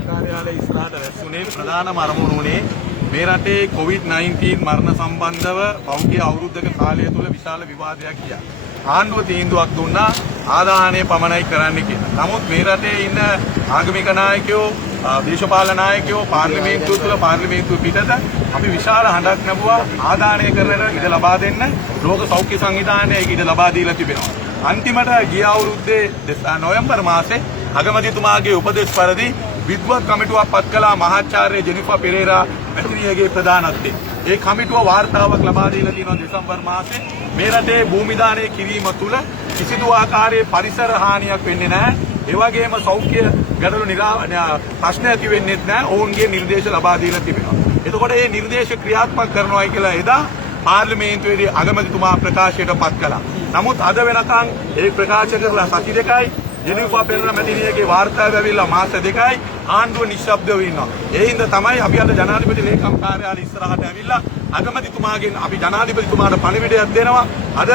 කාර්යාලය ඉස්සරහට රැස්ුනේ ප්‍රධානම අරමුණ උනේ මේ රටේ COVID-19 මරණ සම්බන්ධව පෞද්ගලික අවුරුද්දක කාලය තුල විශාල විවාදයක් ගියා. ආණ්ඩුව තීන්දුවක් දුන්නා ආදාහනය පමණයි කරන්න කියලා. නමුත් මේ රටේ ඉන්න ආගමික නායකයෝ, දේශපාලන නායකයෝ පාර්ලිමේන්තුව තුල පාර්ලිමේන්තුව පිටත අපි විශාල හඬක් නැගුවා ආදාහනය කරන්නට ඉඩ ලබා දෙන්න. ලෝක සෞඛ්‍ය සංවිධානය ඒක ඉඩ ලබා දීලා තිබෙනවා. අන්තිමට ගිය අවුරුද්දේ නොවැම්බර් මාසේ අගමැතිතුමාගේ උපදෙස් පරිදි විද්වත් කමිටුවක් පත් කළා මහාචාර්ය ජෙනිෆා පෙරේරා මැතිණියගේ ප්‍රධානත්වයෙන්. ඒ කමිටුව වාර්තාවක් ලබා දීලා තියෙනවා දෙසැම්බර් මාසේ. මේ රටේ භූමි දානය කිරීම තුළ කිසිදු ආකාරයේ පරිසර හානියක් වෙන්නේ නැහැ. ඒ වගේම සෞඛ්‍ය ගැටලු ප්‍රශ්න ඇති වෙන්නේ නැහැ. ඔවුන්ගේ නිර්දේශ ලබා දීලා තිබෙනවා. එතකොට මේ නිර්දේශ ක්‍රියාත්මක කරනවායි කියලා එදා පාර්ලිමේන්තුවේදී අගමැතිතුමා ප්‍රකාශයට පත් කළා. නමුත් අද වෙනකන් ඒ ප්‍රකාශ කරලා සති දෙකයි ජෙනිෆා පෙරේරා මැතිණියගේ වාර්තාව ඇවිල්ලා මාස දෙකයි ආණ්ඩුව නිශ්ශබ්දව ඉන්නවා. ඒ හින්දා තමයි අපි අද ජනාධිපති ලේකම් කාර්යාලය ඉස්සරහට ඇවිල්ලා අගමැතිතුමාගෙන් අපි ජනාධිපතිතුමාට පණිවිඩයක් දෙනවා. අද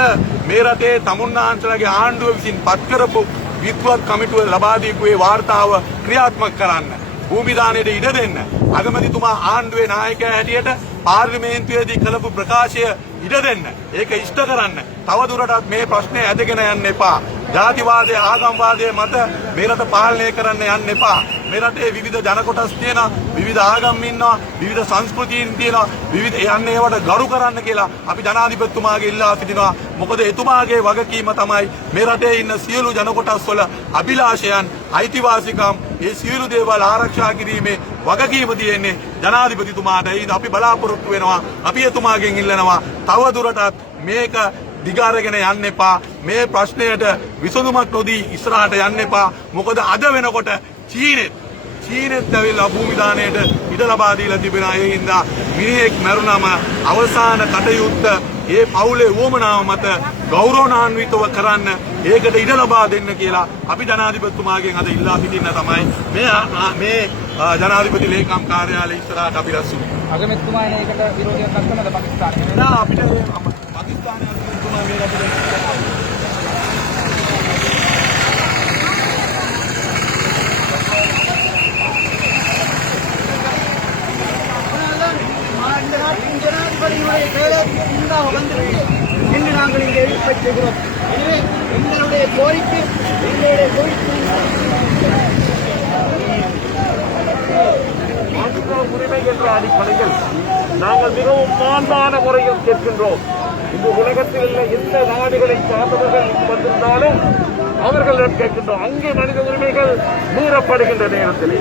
මේ රටේ තමුන්නාන්සලාගේ ආණ්ඩුව විසින් පත් කරපු විද්වත් කමිටුව ලබා දීපු ඒ වාර්තාව ක්‍රියාත්මක කරන්න. භූමි දාණයට ඉඩ දෙන්න. අගමැතිතුමා ආණ්ඩුවේ නායකයා හැටියට පාර්ලිමේන්තුවේදී කළපු ප්‍රකාශය ඉඩ දෙන්න. ඒක ඉෂ්ට කරන්න. තවදුරටත් මේ ප්‍රශ්නේ ඇදගෙන යන්න එපා. ජාතිවාදය ආගම්වාදය මත මේ රට පාලනය කරන්න යන්න එපා. මේ රටේ විවිධ ජන කොටස් තියෙනවා, විවිධ ආගම් ඉන්නවා, විවිධ සංස්කෘතීන් තියෙනවා, විවිධ යන්නේ ඒවට ගරු කරන්න කියලා අපි ජනාධිපතිතුමාගේ ඉල්ලා සිටිනවා. මොකද එතුමාගේ වගකීම තමයි මේ රටේ ඉන්න සියලු ජන කොටස් වල අභිලාෂයන්, අයිතිවාසිකම්, මේ සියලු දේවල් ආරක්ෂා කිරීමේ වගකීම තියෙන්නේ ජනාධිපතිතුමාට. ඒ අපි බලාපොරොත්තු වෙනවා. අපි එතුමාගෙන් ඉල්ලනවා තවදුරටත් මේක දිගාරගෙන යන්න එපා. මේ ප්‍රශ්නයට විසඳුමක් නොදී ඉස්සරහට යන්න එපා. මොකද අද වෙනකොට චීනෙත් ඇවිල්ලා භූමි දාණයට ඉඩ ලබා දීලා තිබෙනවා. ඒ හින්දා මිනිහෙක් මරුණම අවසාන කටයුත්ත ඒ පවුලේ වුවමනාව මත ගෞරවණාන්විතව කරන්න ඒකට ඉඩ ලබා දෙන්න කියලා අපි ජනාධිපතිතුමාගෙන් අද ඉල්ලා සිටින්න තමයි මේ ජනාධිපති ලේකම් කාර්යාලය ඉස්සරහට අපි රැස්ුනේ. අගමැතිතුමා ඒකට විරෝධයක් දක්වනද පාකිස්තානයේ? නෑ අපිට පාකිස්තානයේ අගමැතිතුමා මේ රටේ ஜனாதிபதியுடைய செயலுக்கு பின்னால் வந்திருக்கு என்று நாங்கள் இங்கே வெளிப்படுத்துகிறோம். எனவே எங்களுடைய கோரிக்கை உரிமை என்ற அடிப்படையில் நாங்கள் மிகவும் மாண்பான முறையில் கேட்கின்றோம். இந்த உலகத்தில் உள்ள எந்த நாடுகளை சார்ந்தவர்கள் வந்திருந்தாலும் அவர்களிடம் கேட்கின்றோம். அங்கே மனித உரிமைகள் மீறப்படுகின்ற நேரத்திலே,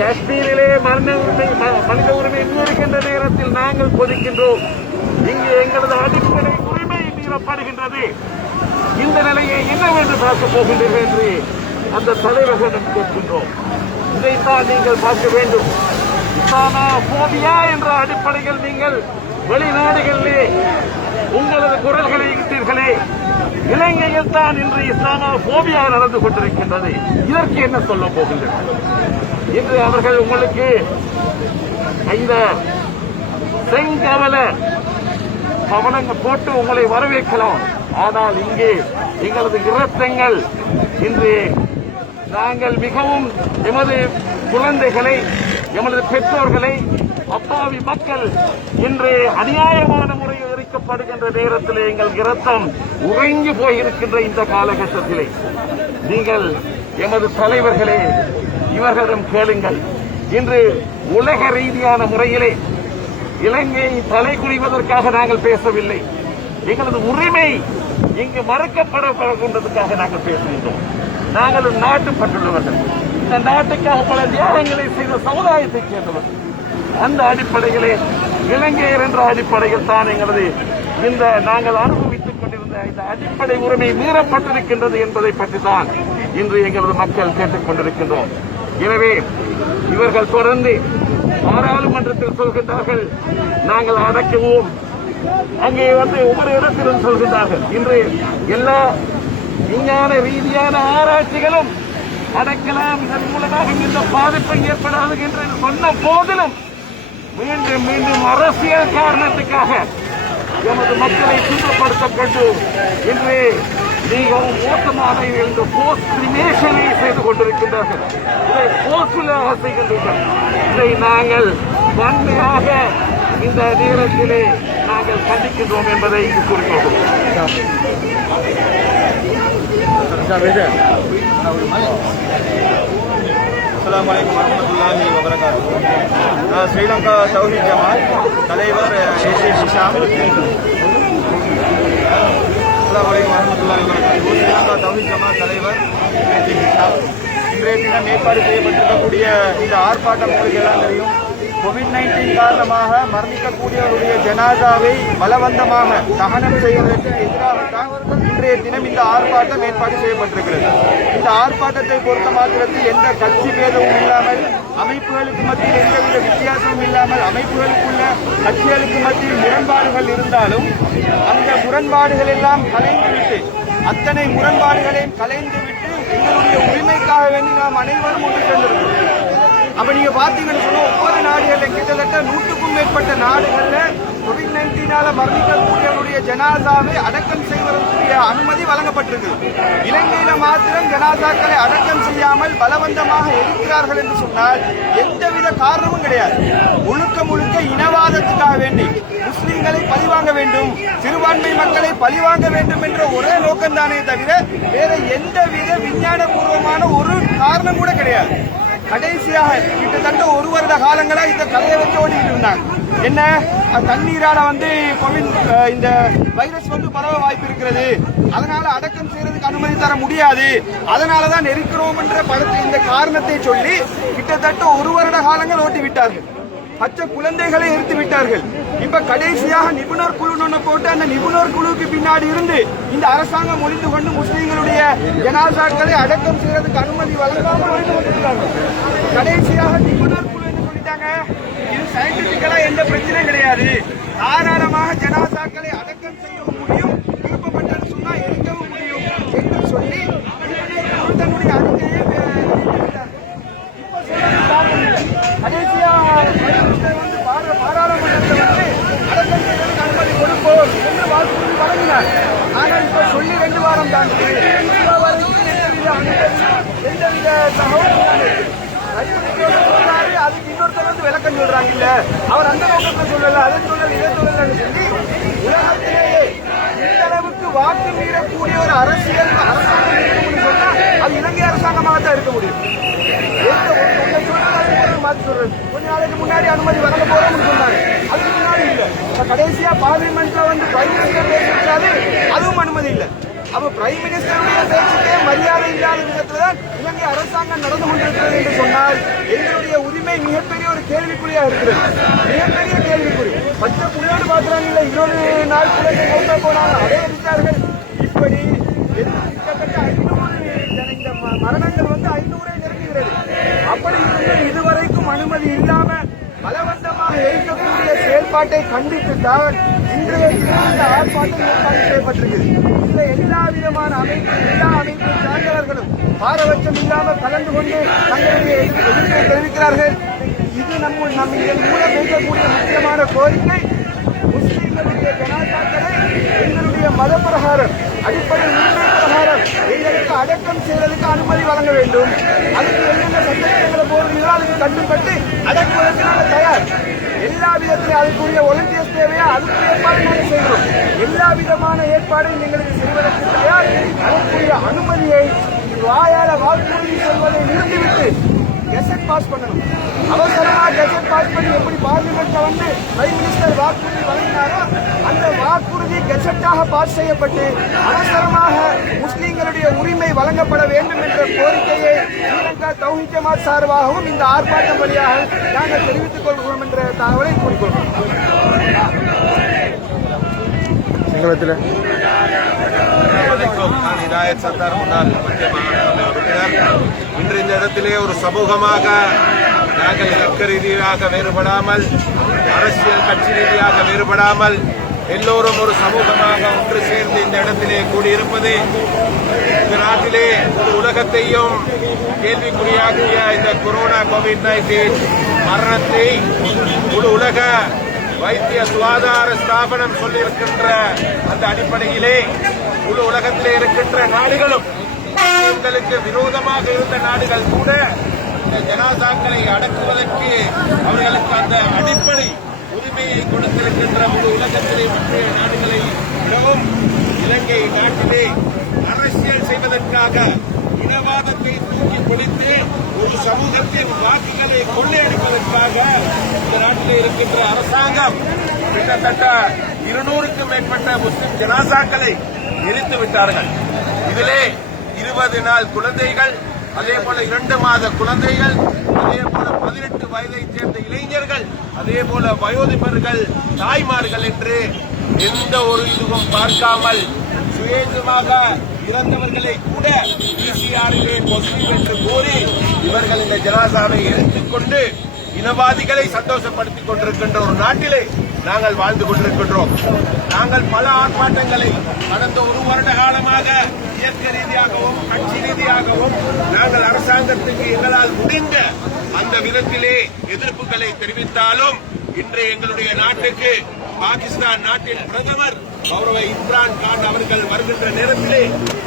காஷ்மீரிலே மனித உரிமை மீறுகின்ற நேரத்தில் நாங்கள் கொதிக்கின்றோம். இங்கே எங்களது அடிப்படை உரிமை மீறப்படுகின்றது. இந்த நிலையை என்னவென்று பார்க்க போகின்றீர்கள் என்று அந்த தலைவர்களிடம் கேட்கின்றோம். இதைத்தான் நீங்கள் பார்க்க வேண்டும். இஸ்லாமோபியா என்ற அடிப்படையில் நீங்கள் வெளிநாடுகளிலே உங்களது குரல்களை இட்டீர்களே, இலங்கையில் தான் இன்று இஸ்லாமோபியா நடந்து கொண்டிருக்கின்றது. இதற்கு என்ன சொல்ல போகின்றனர்? இன்று அவர்கள் உங்களுக்கு இந்த செங்கவல பவனங்கள் போட்டு உங்களை வரவேற்கலாம். ஆனால் இங்கே எங்களது இரத்தங்கள் இன்று நாங்கள் மிகவும் எமது குழந்தைகளை, எமது பெற்றோர்களை, அப்பாவி மக்கள் இன்று அநியாயமான முறையில் எரிக்கப்படுகின்ற நேரத்தில் எங்கள் இரத்தம் உறைஞ்சு போயிருக்கின்ற இந்த காலகட்டத்திலே நீங்கள் எமது தலைவர்களே இவர்களிடம் கேளுங்கள். இன்று உலக ரீதியான முறையிலே இலங்கையை தலை குனிவதற்காக நாங்கள் பேசவில்லை. எங்களது உரிமை இங்கு மறுக்கப்படப்படுகின்றதற்காக நாங்கள் பேசுகின்றோம். நாங்கள் நாட்டுப்பட்டுள்ளவர்கள், இந்த நாட்டுக்காக பல தியாகங்களை செய்த சமுதாயத்தைச் சேர்ந்தவர்கள். அந்த அடிப்படையிலே இலங்கையர் என்ற அடிப்படையில் தான் எங்களது இந்த நாங்கள் அனுபவித்துக் கொண்டிருந்த இந்த அடிப்படை உரிமை மீறப்பட்டிருக்கின்றது என்பதை பற்றி தான் இன்று எங்களது மக்கள் கேட்டுக் கொண்டிருக்கின்றோம். எனவே இவர்கள் தொடர்ந்து பாராளுமன்றத்தில் சொல்கின்றார்கள் நாங்கள் அடக்குவோம். அங்கே ஒவ்வொரு இடத்திலும் சொல்கின்றார்கள். இன்று எல்லா விஞ்ஞான ரீதியான ஆராய்ச்சிகளும் அடக்கலாம், இதன் மூலமாக இந்த பாதிப்பை ஏற்படாது என்று சொன்ன போதிலும் மீண்டும் மீண்டும் அரசியல் காரணத்துக்காக எமது மக்களை துன்பப்படுத்தப்பட்டு இன்று மிகவும் மோசமான இந்த போஸ்ட் கிரிமேஷனை செய்து கொண்டிருக்கின்றார்கள். இதை போர்ஃபுல்லாக செய்கின்றனர். இதை நாங்கள் வன்மையாக இந்த நேரத்திலே நாங்கள் கண்டிக்கின்றோம் என்பதை கூறுகிறோம். அஸ்ஸலாமு அலைக்கும் வரஹ்மத்துல்லாஹி வபரகாத்துஹு. நான் ஸ்ரீலங்கா தௌஹீத் ஜமாத் தலைவர் ஹிஷாம். அஸ்ஸலாமு அலைக்கும் வரஹ்மத்துல்லாஹி வபரகாத்துஹு. ஸ்ரீலங்கா தௌஹீத் ஜமாத் தலைவர் ஹிஷாம். இன்றைய தினம் ஏற்பாடு செய்யப்பட்டிருக்கக்கூடிய இந்த ஆர்ப்பாட்டம் உங்களுக்கு எல்லாம் தெரியும். கோவிட்-19 காரணமாக மரணிக்கக்கூடியவருடைய ஜனாதாவை பலவந்தமாக தகனம் செய்வதற்கு எதிராகத்தான் இன்றைய தினம் இந்த ஆர்ப்பாட்டம் ஏற்பாடு செய்யப்பட்டிருக்கிறது. இந்த ஆர்ப்பாட்டத்தை பொறுத்த மாத்திரத்தில் எந்த கட்சி பேதமும் இல்லாமல், அமைப்புகளுக்கு மத்தியில் எந்தவித வித்தியாசமும் இல்லாமல், அமைப்புகளுக்குள்ள கட்சிகளுக்கு மத்தியில் முரண்பாடுகள் இருந்தாலும் அந்த முரண்பாடுகள் எல்லாம் கலைந்துவிட்டு, அத்தனை முரண்பாடுகளையும் கலைந்துவிட்டு எங்களுடைய உரிமைக்காக வேண்டி நாம் அனைவரும் ஒன்று சேர்ந்திருக்கிறோம். அப்ப நீங்க பாத்தீங்கன்னு சொன்னா ஒவ்வொரு நாடுகள்ல கிட்டத்தட்ட 100க்கும் மேற்பட்ட நாடுகள்ல கோவிட்-19 மரணிக்கக்கூடியவருடைய ஜனாசாவை அடக்கம் செய்வதற்குரிய அனுமதி வழங்கப்பட்டிருக்கு. இலங்கையில மாத்திரம் ஜனாசாக்களை அடக்கம் செய்யாமல் பலவந்தமாக எரிக்கிறார்கள் என்று சொன்னால் எந்தவித காரணமும் கிடையாது. முழுக்க முழுக்க இனவாதத்துக்காக வேண்டி முஸ்லிம்களை பழிவாங்க வேண்டும், சிறுபான்மை மக்களை பழிவாங்க வேண்டும் என்ற ஒரே நோக்கம் தானே தவிர வேற எந்தவித விஞ்ஞான பூர்வமான ஒரு காரணம் கூட கிடையாது. கடைசியாக கிட்டத்தட்ட 1 வருட காலங்களா இந்த கதையை வச்சு ஓடிட்டு இருந்தாங்க. என்ன, தண்ணீரால கோவிட் இந்த வைரஸ் பரவ வாய்ப்பு இருக்கிறது, அதனால அடக்கம் செய்யறதுக்கு அனுமதி தர முடியாது, அதனாலதான் நெருக்கிறோம் என்ற படத்தில் இந்த காரணத்தை சொல்லி கிட்டத்தட்ட 1 வருட காலங்கள் ஓட்டி விட்டார்கள். பச்சை குழந்தைகளை எரித்து விட்டார்கள். இப்ப கடைசியாக நிபுணர் குழு போட்டு அந்த நிபுணர் குழுவுக்கு பின்னாடி இருந்து இந்த அரசாங்கம் ஒழிந்து கொண்டு முஸ்லீம்களுடைய ஜனாசாக்களை அடக்கம் செய்யறதுக்கு அனுமதி வழங்காமல் ஒழிந்து கொண்டிருக்கிறார்கள். கடைசியாக நிபுணர் குழு என்ன சொல்லிட்டாங்க, இது சயின்டிபிக்கலா எந்த பிரச்சனையும் கிடையாது, தாராளமாக ஜனாசாக்களை அடக்கம் செய்யவும் முடியும், விருப்பப்பட்டது சொன்னா எரிக்கவும் முடியும் என்று சொல்லி தன்னுடைய அறிக்கையை பாராளுமன்றத்தில் அடக்கம் செய்வதற்கு அனுமதி கொடுப்போம் என்று வாக்குறுதி வழங்கினார். ஆனால் இப்ப சொல்லி 2 வாரம் தான் எந்தவித தகவலும் சொல்றாரு. அதுக்கு இன்னொருத்தர் விளக்கம் சொல்றாங்க. இல்ல, அவர் அந்த நோக்கத்தை சொல்லல, அதை சொல்லல, இதை சொல்லலன்னு சொல்லி உலகத்திலேயே இந்த அளவுக்கு வாக்கு மீறக்கூடிய ஒரு அரசியல் அரசாங்கம் இருக்க முடியும் சொன்னா அது இலங்கை அரசாங்கமாகத்தான் இருக்க முடியும். கொஞ்ச நாளைக்கு முன்னாடி அனுமதி வழங்க போறோம்னு சொன்னாரு, அதுக்கு முன்னாடி இல்ல. கடைசியா பார்லிமெண்ட்ல பிரைம் மினிஸ்டர் பேசியிருக்காரு, அதுவும் அனுமதி இல்ல. அப்ப பிரைம் மினிஸ்டருடைய பேச்சுக்கே மரியாதை இல்லாத விதத்துலதான் இலங்கை அரசாங்கம் நடந்து கொண்டிருக்கிறது என்று சொன்னால் எங்களுடைய உரிமை மிகப்பெரிய ஒரு கேள்விக்குறியா இருக்கிறது, மிகப்பெரிய கேள்விக்குறி. பச்சை புள்ளோடு பாக்குறாங்க, 20 நாள் குழந்தை மௌத்தா போனாங்க, அதே அடித்தார்கள். இப்படி கிட்டத்தட்ட 500 இந்த மரணங்கள் 500 நெருங்குகிறது. அப்படி இருந்து இதுவரைக்கும் அனுமதி இல்லாம பலவந்தமாக எரிக்கக்கூடிய செயல்பாட்டை கண்டித்துத்தான் இன்றைய இந்த ஆர்ப்பாட்டம் ஏற்பாடு செய்யப்பட்டிருக்கிறது. இந்த எல்லா விதமான எல்லா அமைப்பு சார்ந்தவர்களும் பாரபட்சம் இல்லாமல் கலந்து கொண்டு தங்களுடைய எதிர்ப்பை தெரிவிக்கிறார்கள். இது நம் இதன் மூலம் வைக்கக்கூடிய முக்கியமான கோரிக்கை, முஸ்லீம்களுடைய ஜனாசாக்களை எங்களுடைய மத பிரகாரம், அடிப்படை உரிமை பிரகாரம் எங்களுக்கு அடக்கம் செய்வதற்கு அனுமதி வழங்க வேண்டும். அதுக்கு என்னென்ன சட்டங்களை போடுறீங்களோ அதுக்கு கட்டுப்பட்டு அடக்குவதற்கு நாங்கள் தயார். எல்லா விதத்திலும் அதுக்குரிய ஒலிம்பியஸ் தேவையா அதுக்கு ஏற்பாடு நாங்கள் செய்கிறோம். எல்லா விதமான ஏற்பாடையும் எங்களுக்கு செய்வதற்கு தயார். அதற்குரிய அனுமதியை வாயால வாக்குறுதி சொல்வதை நிறுத்திவிட்டு கெசட் பாஸ் பண்ணணும். அவசரமா கெசட் பாஸ் பண்ணி எப்படி பார்லிமெண்ட்ல பிரைம் மினிஸ்டர் வாக்குறுதி வழங்கினாரோ அந்த வாக்குறுதி கெசட்டாக பாஸ் செய்யப்பட்டு அவசரமாக முஸ்லீம்களுடைய உரிமை வழங்கப்பட வேண்டும் என்ற கோரிக்கையை ஸ்ரீலங்கா தௌஹீத் ஜமாத் சார்பாகவும் இந்த ஆர்ப்பாட்டம் வழியாக நாங்கள் தெரிவித்துக் கொள்கிறோம் என்ற தகவலை கூறிக்கொள்கிறோம். ஹிதாயத் சத்தார் முன்னாள் மத்திய மாகாண உறுப்பினர். இன்று இந்த இடத்திலே ஒரு சமூகமாக நாங்கள் இலக்க ரீதியாக வேறுபடாமல், அரசியல் கட்சி ரீதியாக வேறுபடாமல் எல்லோரும் ஒரு சமூகமாக ஒன்று சேர்ந்து இந்த இடத்திலே கூடியிருப்பது இந்த நாட்டிலே ஒரு உலகத்தையும் கேள்விக்குறியாக்கிய இந்த கொரோனா கோவிட்-19 மரணத்தை ஒரு உலக வைத்திய சுகாதார ஸ்தாபனம் சொல்லியிருக்கின்ற அந்த அடிப்படையிலே முழு உலகத்திலே இருக்கின்ற நாடுகளும் எங்களுக்கு விரோதமாக இருந்த நாடுகள் கூட இந்த ஜனாசாக்களை அடக்குவதற்கு அவர்களுக்கு அந்த அடிப்படை உரிமையை கொடுத்திருக்கின்ற முழு உலகத்திலே மற்ற நாடுகளை விடவும் இலங்கை நாட்டிலே அரசியல் செய்வதற்காக இனவாதத்தை தூக்கி பொழித்து ஒரு சமூகத்தின் வாக்குகளை கொள்ளையடிப்பதற்காக இந்த நாட்டிலே இருக்கின்ற அரசாங்கம் கிட்டத்தட்ட 200க்கும் மேற்பட்ட முஸ்லிம் ஜனாசாக்களை எரித்து விட்டார்கள். இதிலே 20 நாள் குழந்தைகள், அதே போல 2 மாத குழந்தைகள், அதே போல 18 வயதைச் சேர்ந்த இளைஞர்கள், அதே போல வயோதிபர்கள், தாய்மார்கள் என்று எந்த ஒரு இதுவும் பார்க்காமல் சுயேட்சமாக இறந்தவர்களை கூட பிசிஆரிலே முஸ்லிம் என்று கூறி இவர்கள் இந்த ஜனாசாவை எடுத்துக்கொண்டு இனவாதிகளை சந்தோஷப்படுத்திக் கொண்டிருக்கின்ற ஒரு நாட்டிலே நாங்கள் வாழ்ந்து கொண்டிருக்கின்றோம். நாங்கள் பல ஆர்ப்பாட்டங்களை கடந்த 1 வருட காலமாக இயற்கை ரீதியாகவும் கட்சி ரீதியாகவும் நாங்கள் அரசாங்கத்துக்கு எங்களால் முடிந்த அந்த விதத்திலே எதிர்ப்புகளை தெரிவித்தாலும் இன்று எங்களுடைய நாட்டுக்கு பாகிஸ்தான் நாட்டின் பிரதமர் கௌரவ இம்ரான் கான் அவர்கள் வருகின்ற நேரத்திலே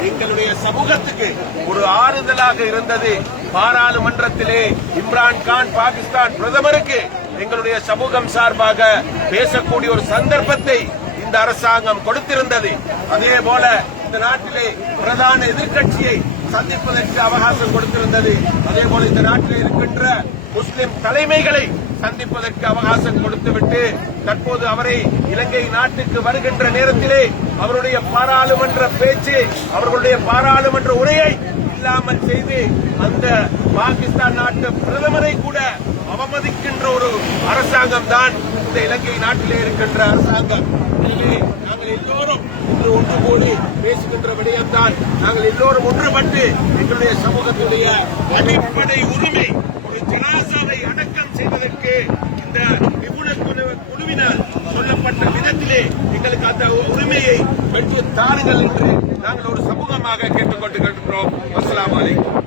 எங்களுடைய சமூகத்துக்கு ஒரு ஆறுதலாக இருந்தது. பாராளுமன்றத்திலே இம்ரான் கான் பாகிஸ்தான் பிரதமருக்கு எங்களுடைய சமூகம் சார்பாக பேசக்கூடிய ஒரு சந்தர்ப்பத்தை இந்த அரசாங்கம் கொடுத்திருந்தது. அதே போல இந்த நாட்டிலே பிரதான எதிர்க்கட்சியை சந்திப்பதற்கு அவகாசம் கொடுத்திருந்தது. அதே போல இந்த நாட்டில் இருக்கின்ற முஸ்லிம் தலைமைகளை சந்திப்பதற்கு அவகாசம் கொடுத்துவிட்டு தற்போது அவரை இலங்கை நாட்டுக்கு வருகின்ற நேரத்திலே அவருடைய பாராளுமன்ற பேச்சு, அவர்களுடைய பாராளுமன்ற உரையை இல்லாமல் செய்து அந்த பாகிஸ்தான் நாட்டு பிரதமரை கூட அவமதிக்கின்ற ஒரு அரசாங்கம் தான் இந்த இலங்கை நாட்டிலே இருக்கின்ற அரசாங்கம். எனவே நாங்கள் எல்லோரும் இன்று ஒன்று கூடி பேசுகின்ற விடயம்தான். நாங்கள் எல்லோரும் ஒன்றுபட்டு எங்களுடைய சமூகத்துடைய அடிப்படை உரிமை ஒரு ஜனாசாவை அடக்கம் செய்வதற்கு இந்த நிபுணர் குழுவினால் சொல்லப்பட்ட விதத்திலே எங்களுக்கு அந்த உரிமையை பெற்று தாருங்கள் என்று நாங்கள் ஒரு சமூகமாக கேட்டுக்கொண்டிருக்கிறோம். அஸ்ஸலாமு அலைக்கும்.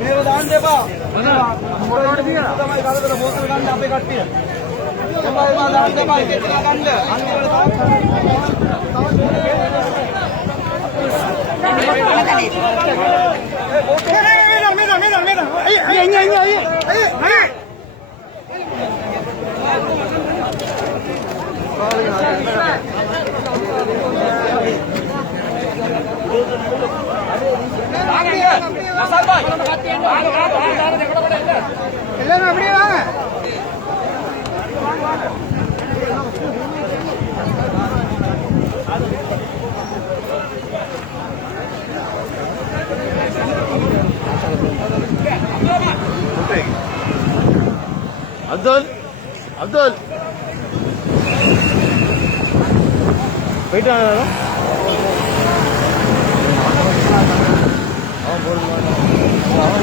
මේව දාන්න එපා. මොකටද කියලා? තමයි කලකට බෝතල් ගන්න අපේ කට්ටිය. එපා ඒවා දාන්න එපා. ඒක එක්කලා ගන්න. எல்லாரும் அப்படியே வாங்க. அப்துல் அப்துல் போயிட்டு யாரு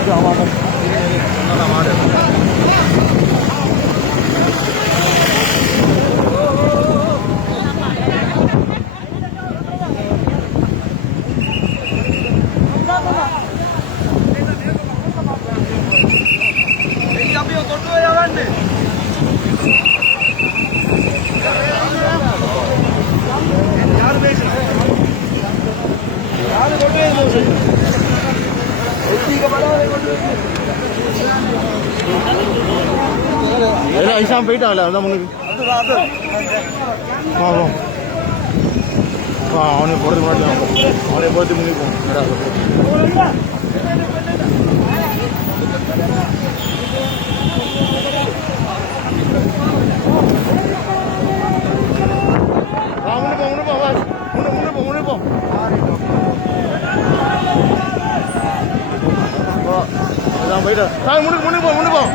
எல்லாம் போயிட்டாங்களே அதான் முன்னுக்கு அவனை போகிறது முன்னாடி அவனை போகிறது முன்னுக்கு முன்னுப்போம் போயிட்டா முன்னுப்போம்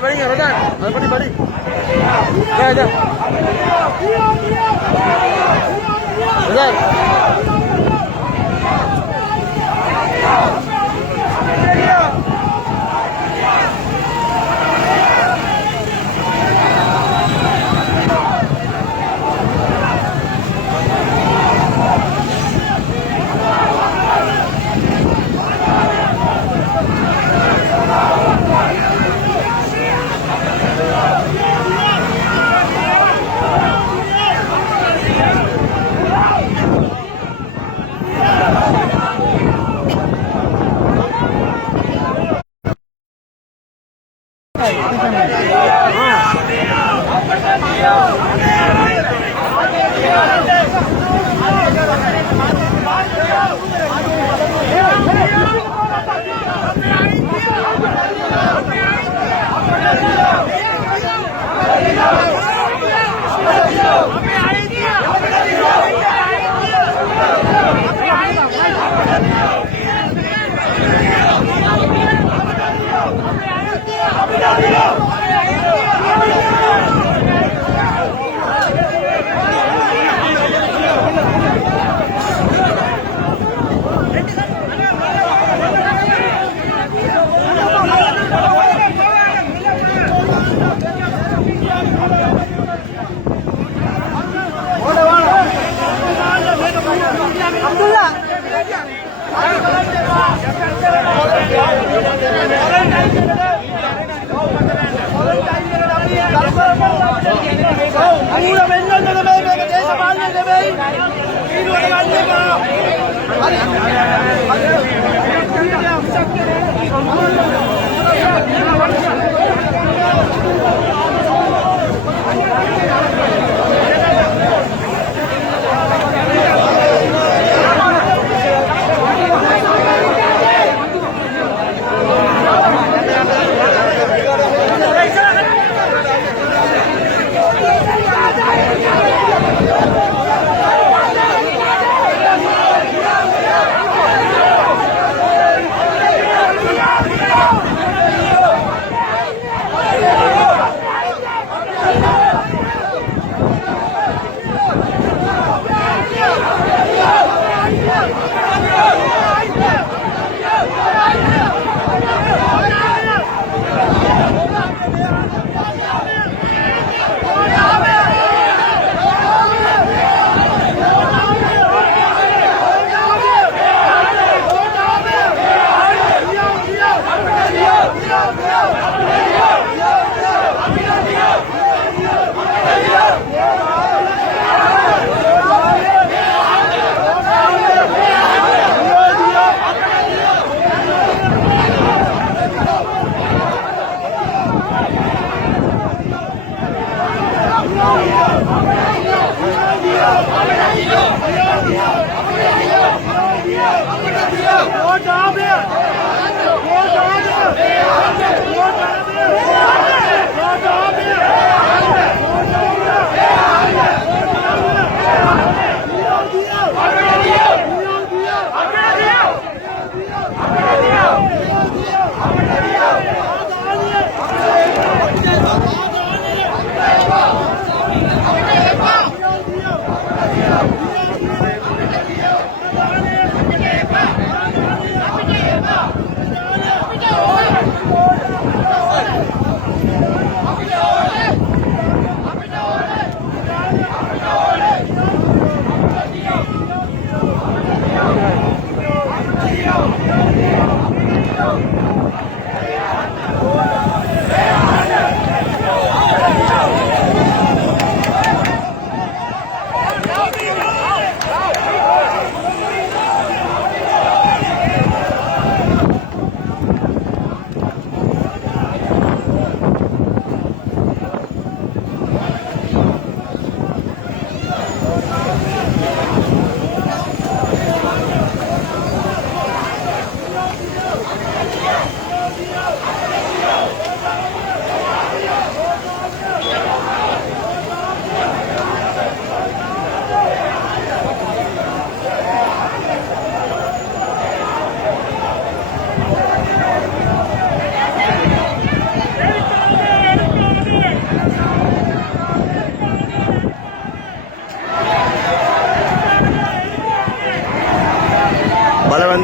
படிங்க அது பண்ணி படி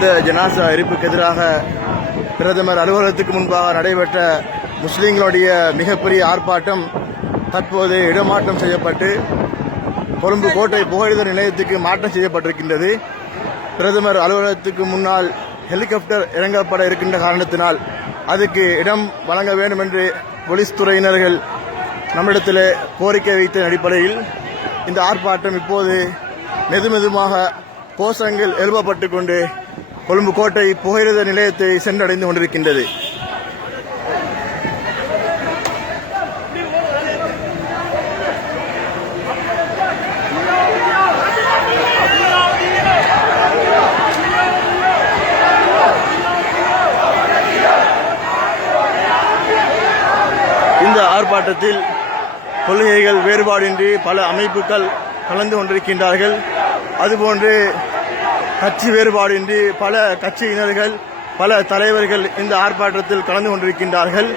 இந்த ஜனாசா எரிப்புக்கு எதிராக பிரதமர் அலுவலகத்துக்கு முன்பாக நடைபெற்ற முஸ்லிம்களுடைய மிகப்பெரிய ஆர்ப்பாட்டம் தற்போது இடமாற்றம் செய்யப்பட்டு கொழும்பு கோட்டை புகையிரத நிலையத்துக்கு மாற்றம் செய்யப்பட்டிருக்கின்றது. பிரதமர் அலுவலகத்துக்கு முன்னால் ஹெலிகாப்டர் இறங்கப்பட இருக்கின்ற காரணத்தினால் அதுக்கு இடம் வழங்க வேண்டும் என்று போலீஸ் துறையினர்கள் நம்மிடத்தில் கோரிக்கை வைத்த அடிப்படையில் இந்த ஆர்ப்பாட்டம் இப்போது மெதுமெதுமாக கோஷங்கள் எழுப்பப்பட்டு கொண்டு கொழும்பு கோட்டை புகையிரத நிலையத்தை சென்றடைந்து கொண்டிருக்கின்றது. இந்த ஆர்ப்பாட்டத்தில் கொள்கைகள் வேறுபாடின்றி பல அமைப்புகள் கலந்து கொண்டிருக்கின்றார்கள். அதுபோன்று கட்சி வேறுபாடின்றி பல கட்சியினர்கள் பல தலைவர்கள் இந்த ஆர்ப்பாட்டத்தில் கலந்து கொண்டிருக்கின்றார்கள்.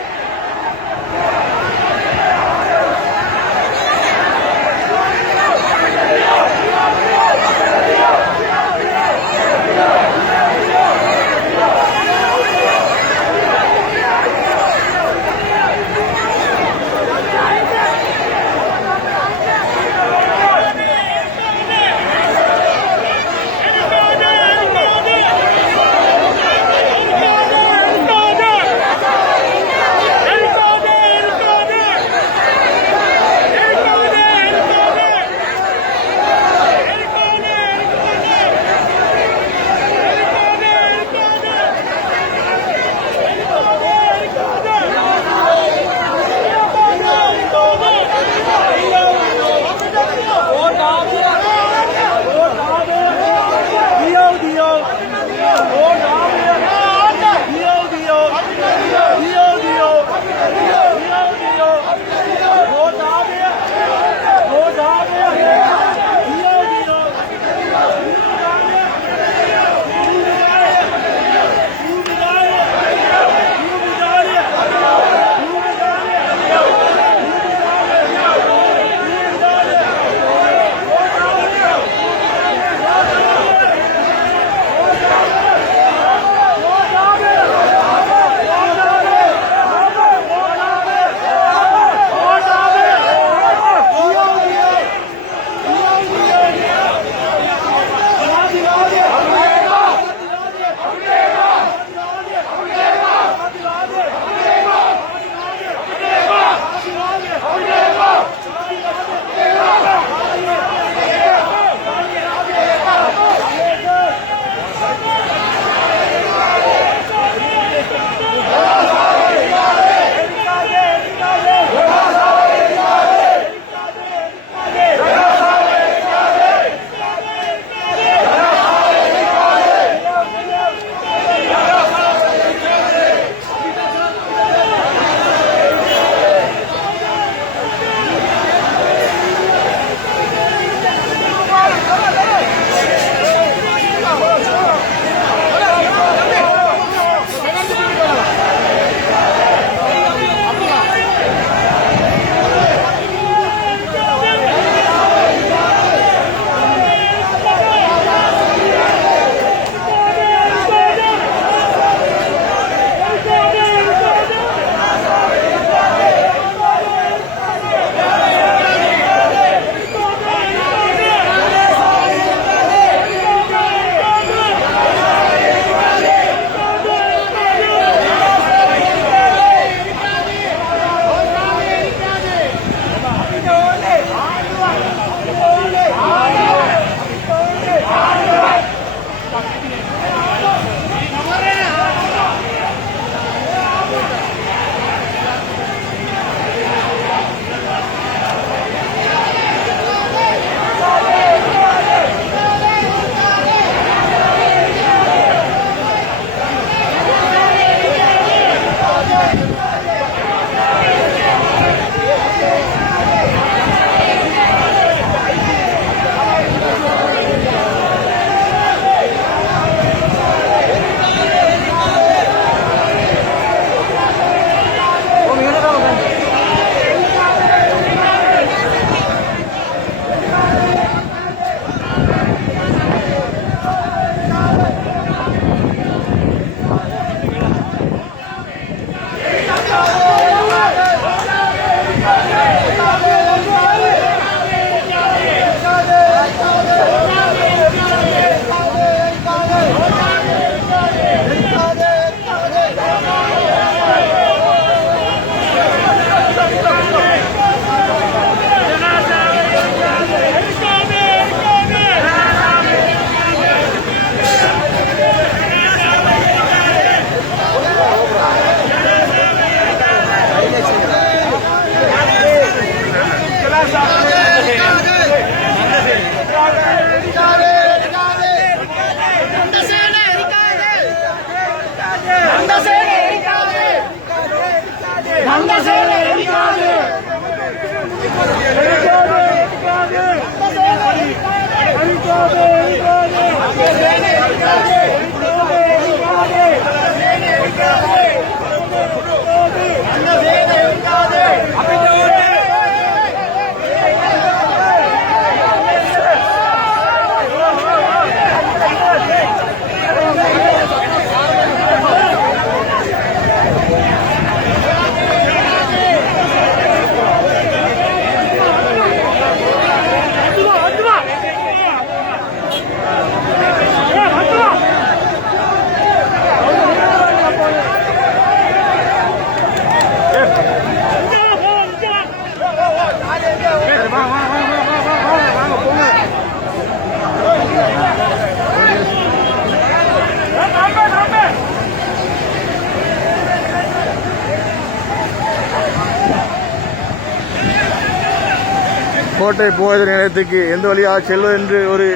கோட்டை போகிற நிலையத்துக்கு எந்த வழியாக செல்வது என்று ஒரு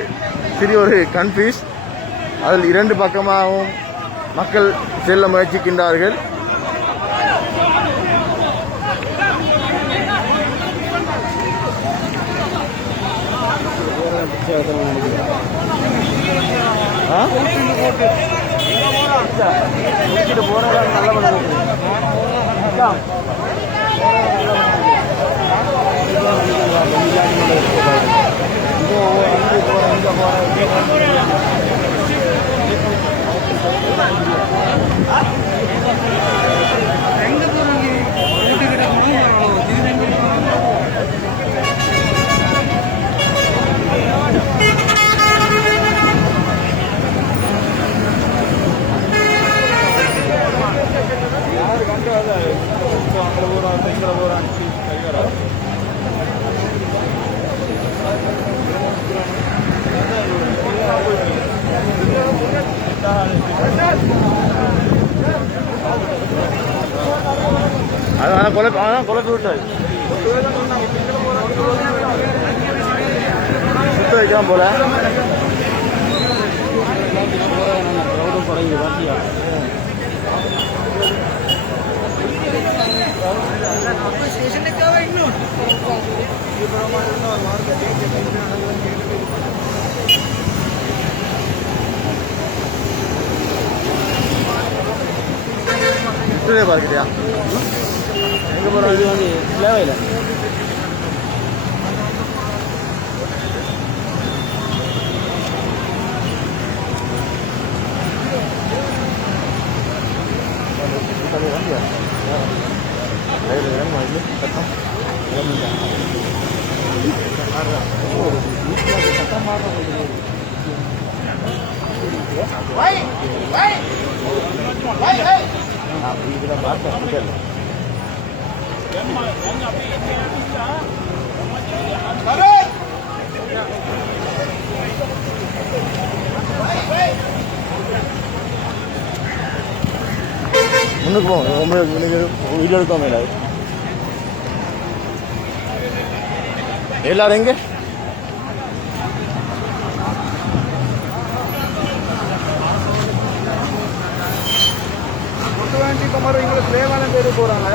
சிறிய ஒரு கன்ஃபியூஸ். அதில் இரண்டு பக்கமாகவும் மக்கள் செல்ல முயற்சிக்கின்றார்கள். அதான் குழப்பி விட்டாரு சுத்த வைக்காம போல. பார்க்கிறியா எங்க போறோம்? இது வந்து தேவையில்லை. முன்னுக்கு போங்க. வீடியோ எடுக்காம எல்லாரும் எங்க எங்களுக்கு தேவையான பேரு போறாங்க.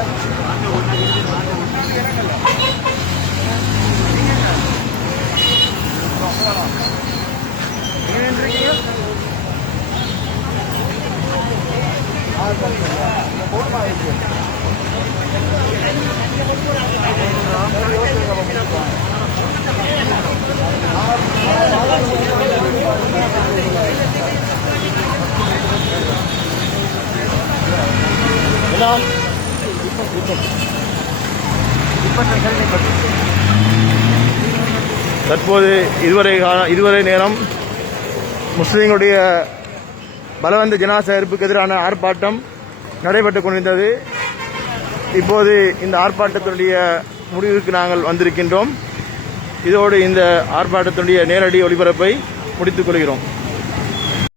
தற்போது இதுவரை நேரம் முஸ்லிம்களுடைய பலவந்த ஜனாசா எரிப்புக்கு எதிரான ஆர்ப்பாட்டம் நடைபெற்றுக் கொண்டிருந்தது. இப்போது இந்த ஆர்ப்பாட்டத்தினுடைய முடிவுக்கு நாங்கள் வந்திருக்கின்றோம். இதோடு இந்த ஆர்ப்பாட்டத்தினுடைய நேரடி ஒளிபரப்பை முடித்துக் கொள்கிறோம்.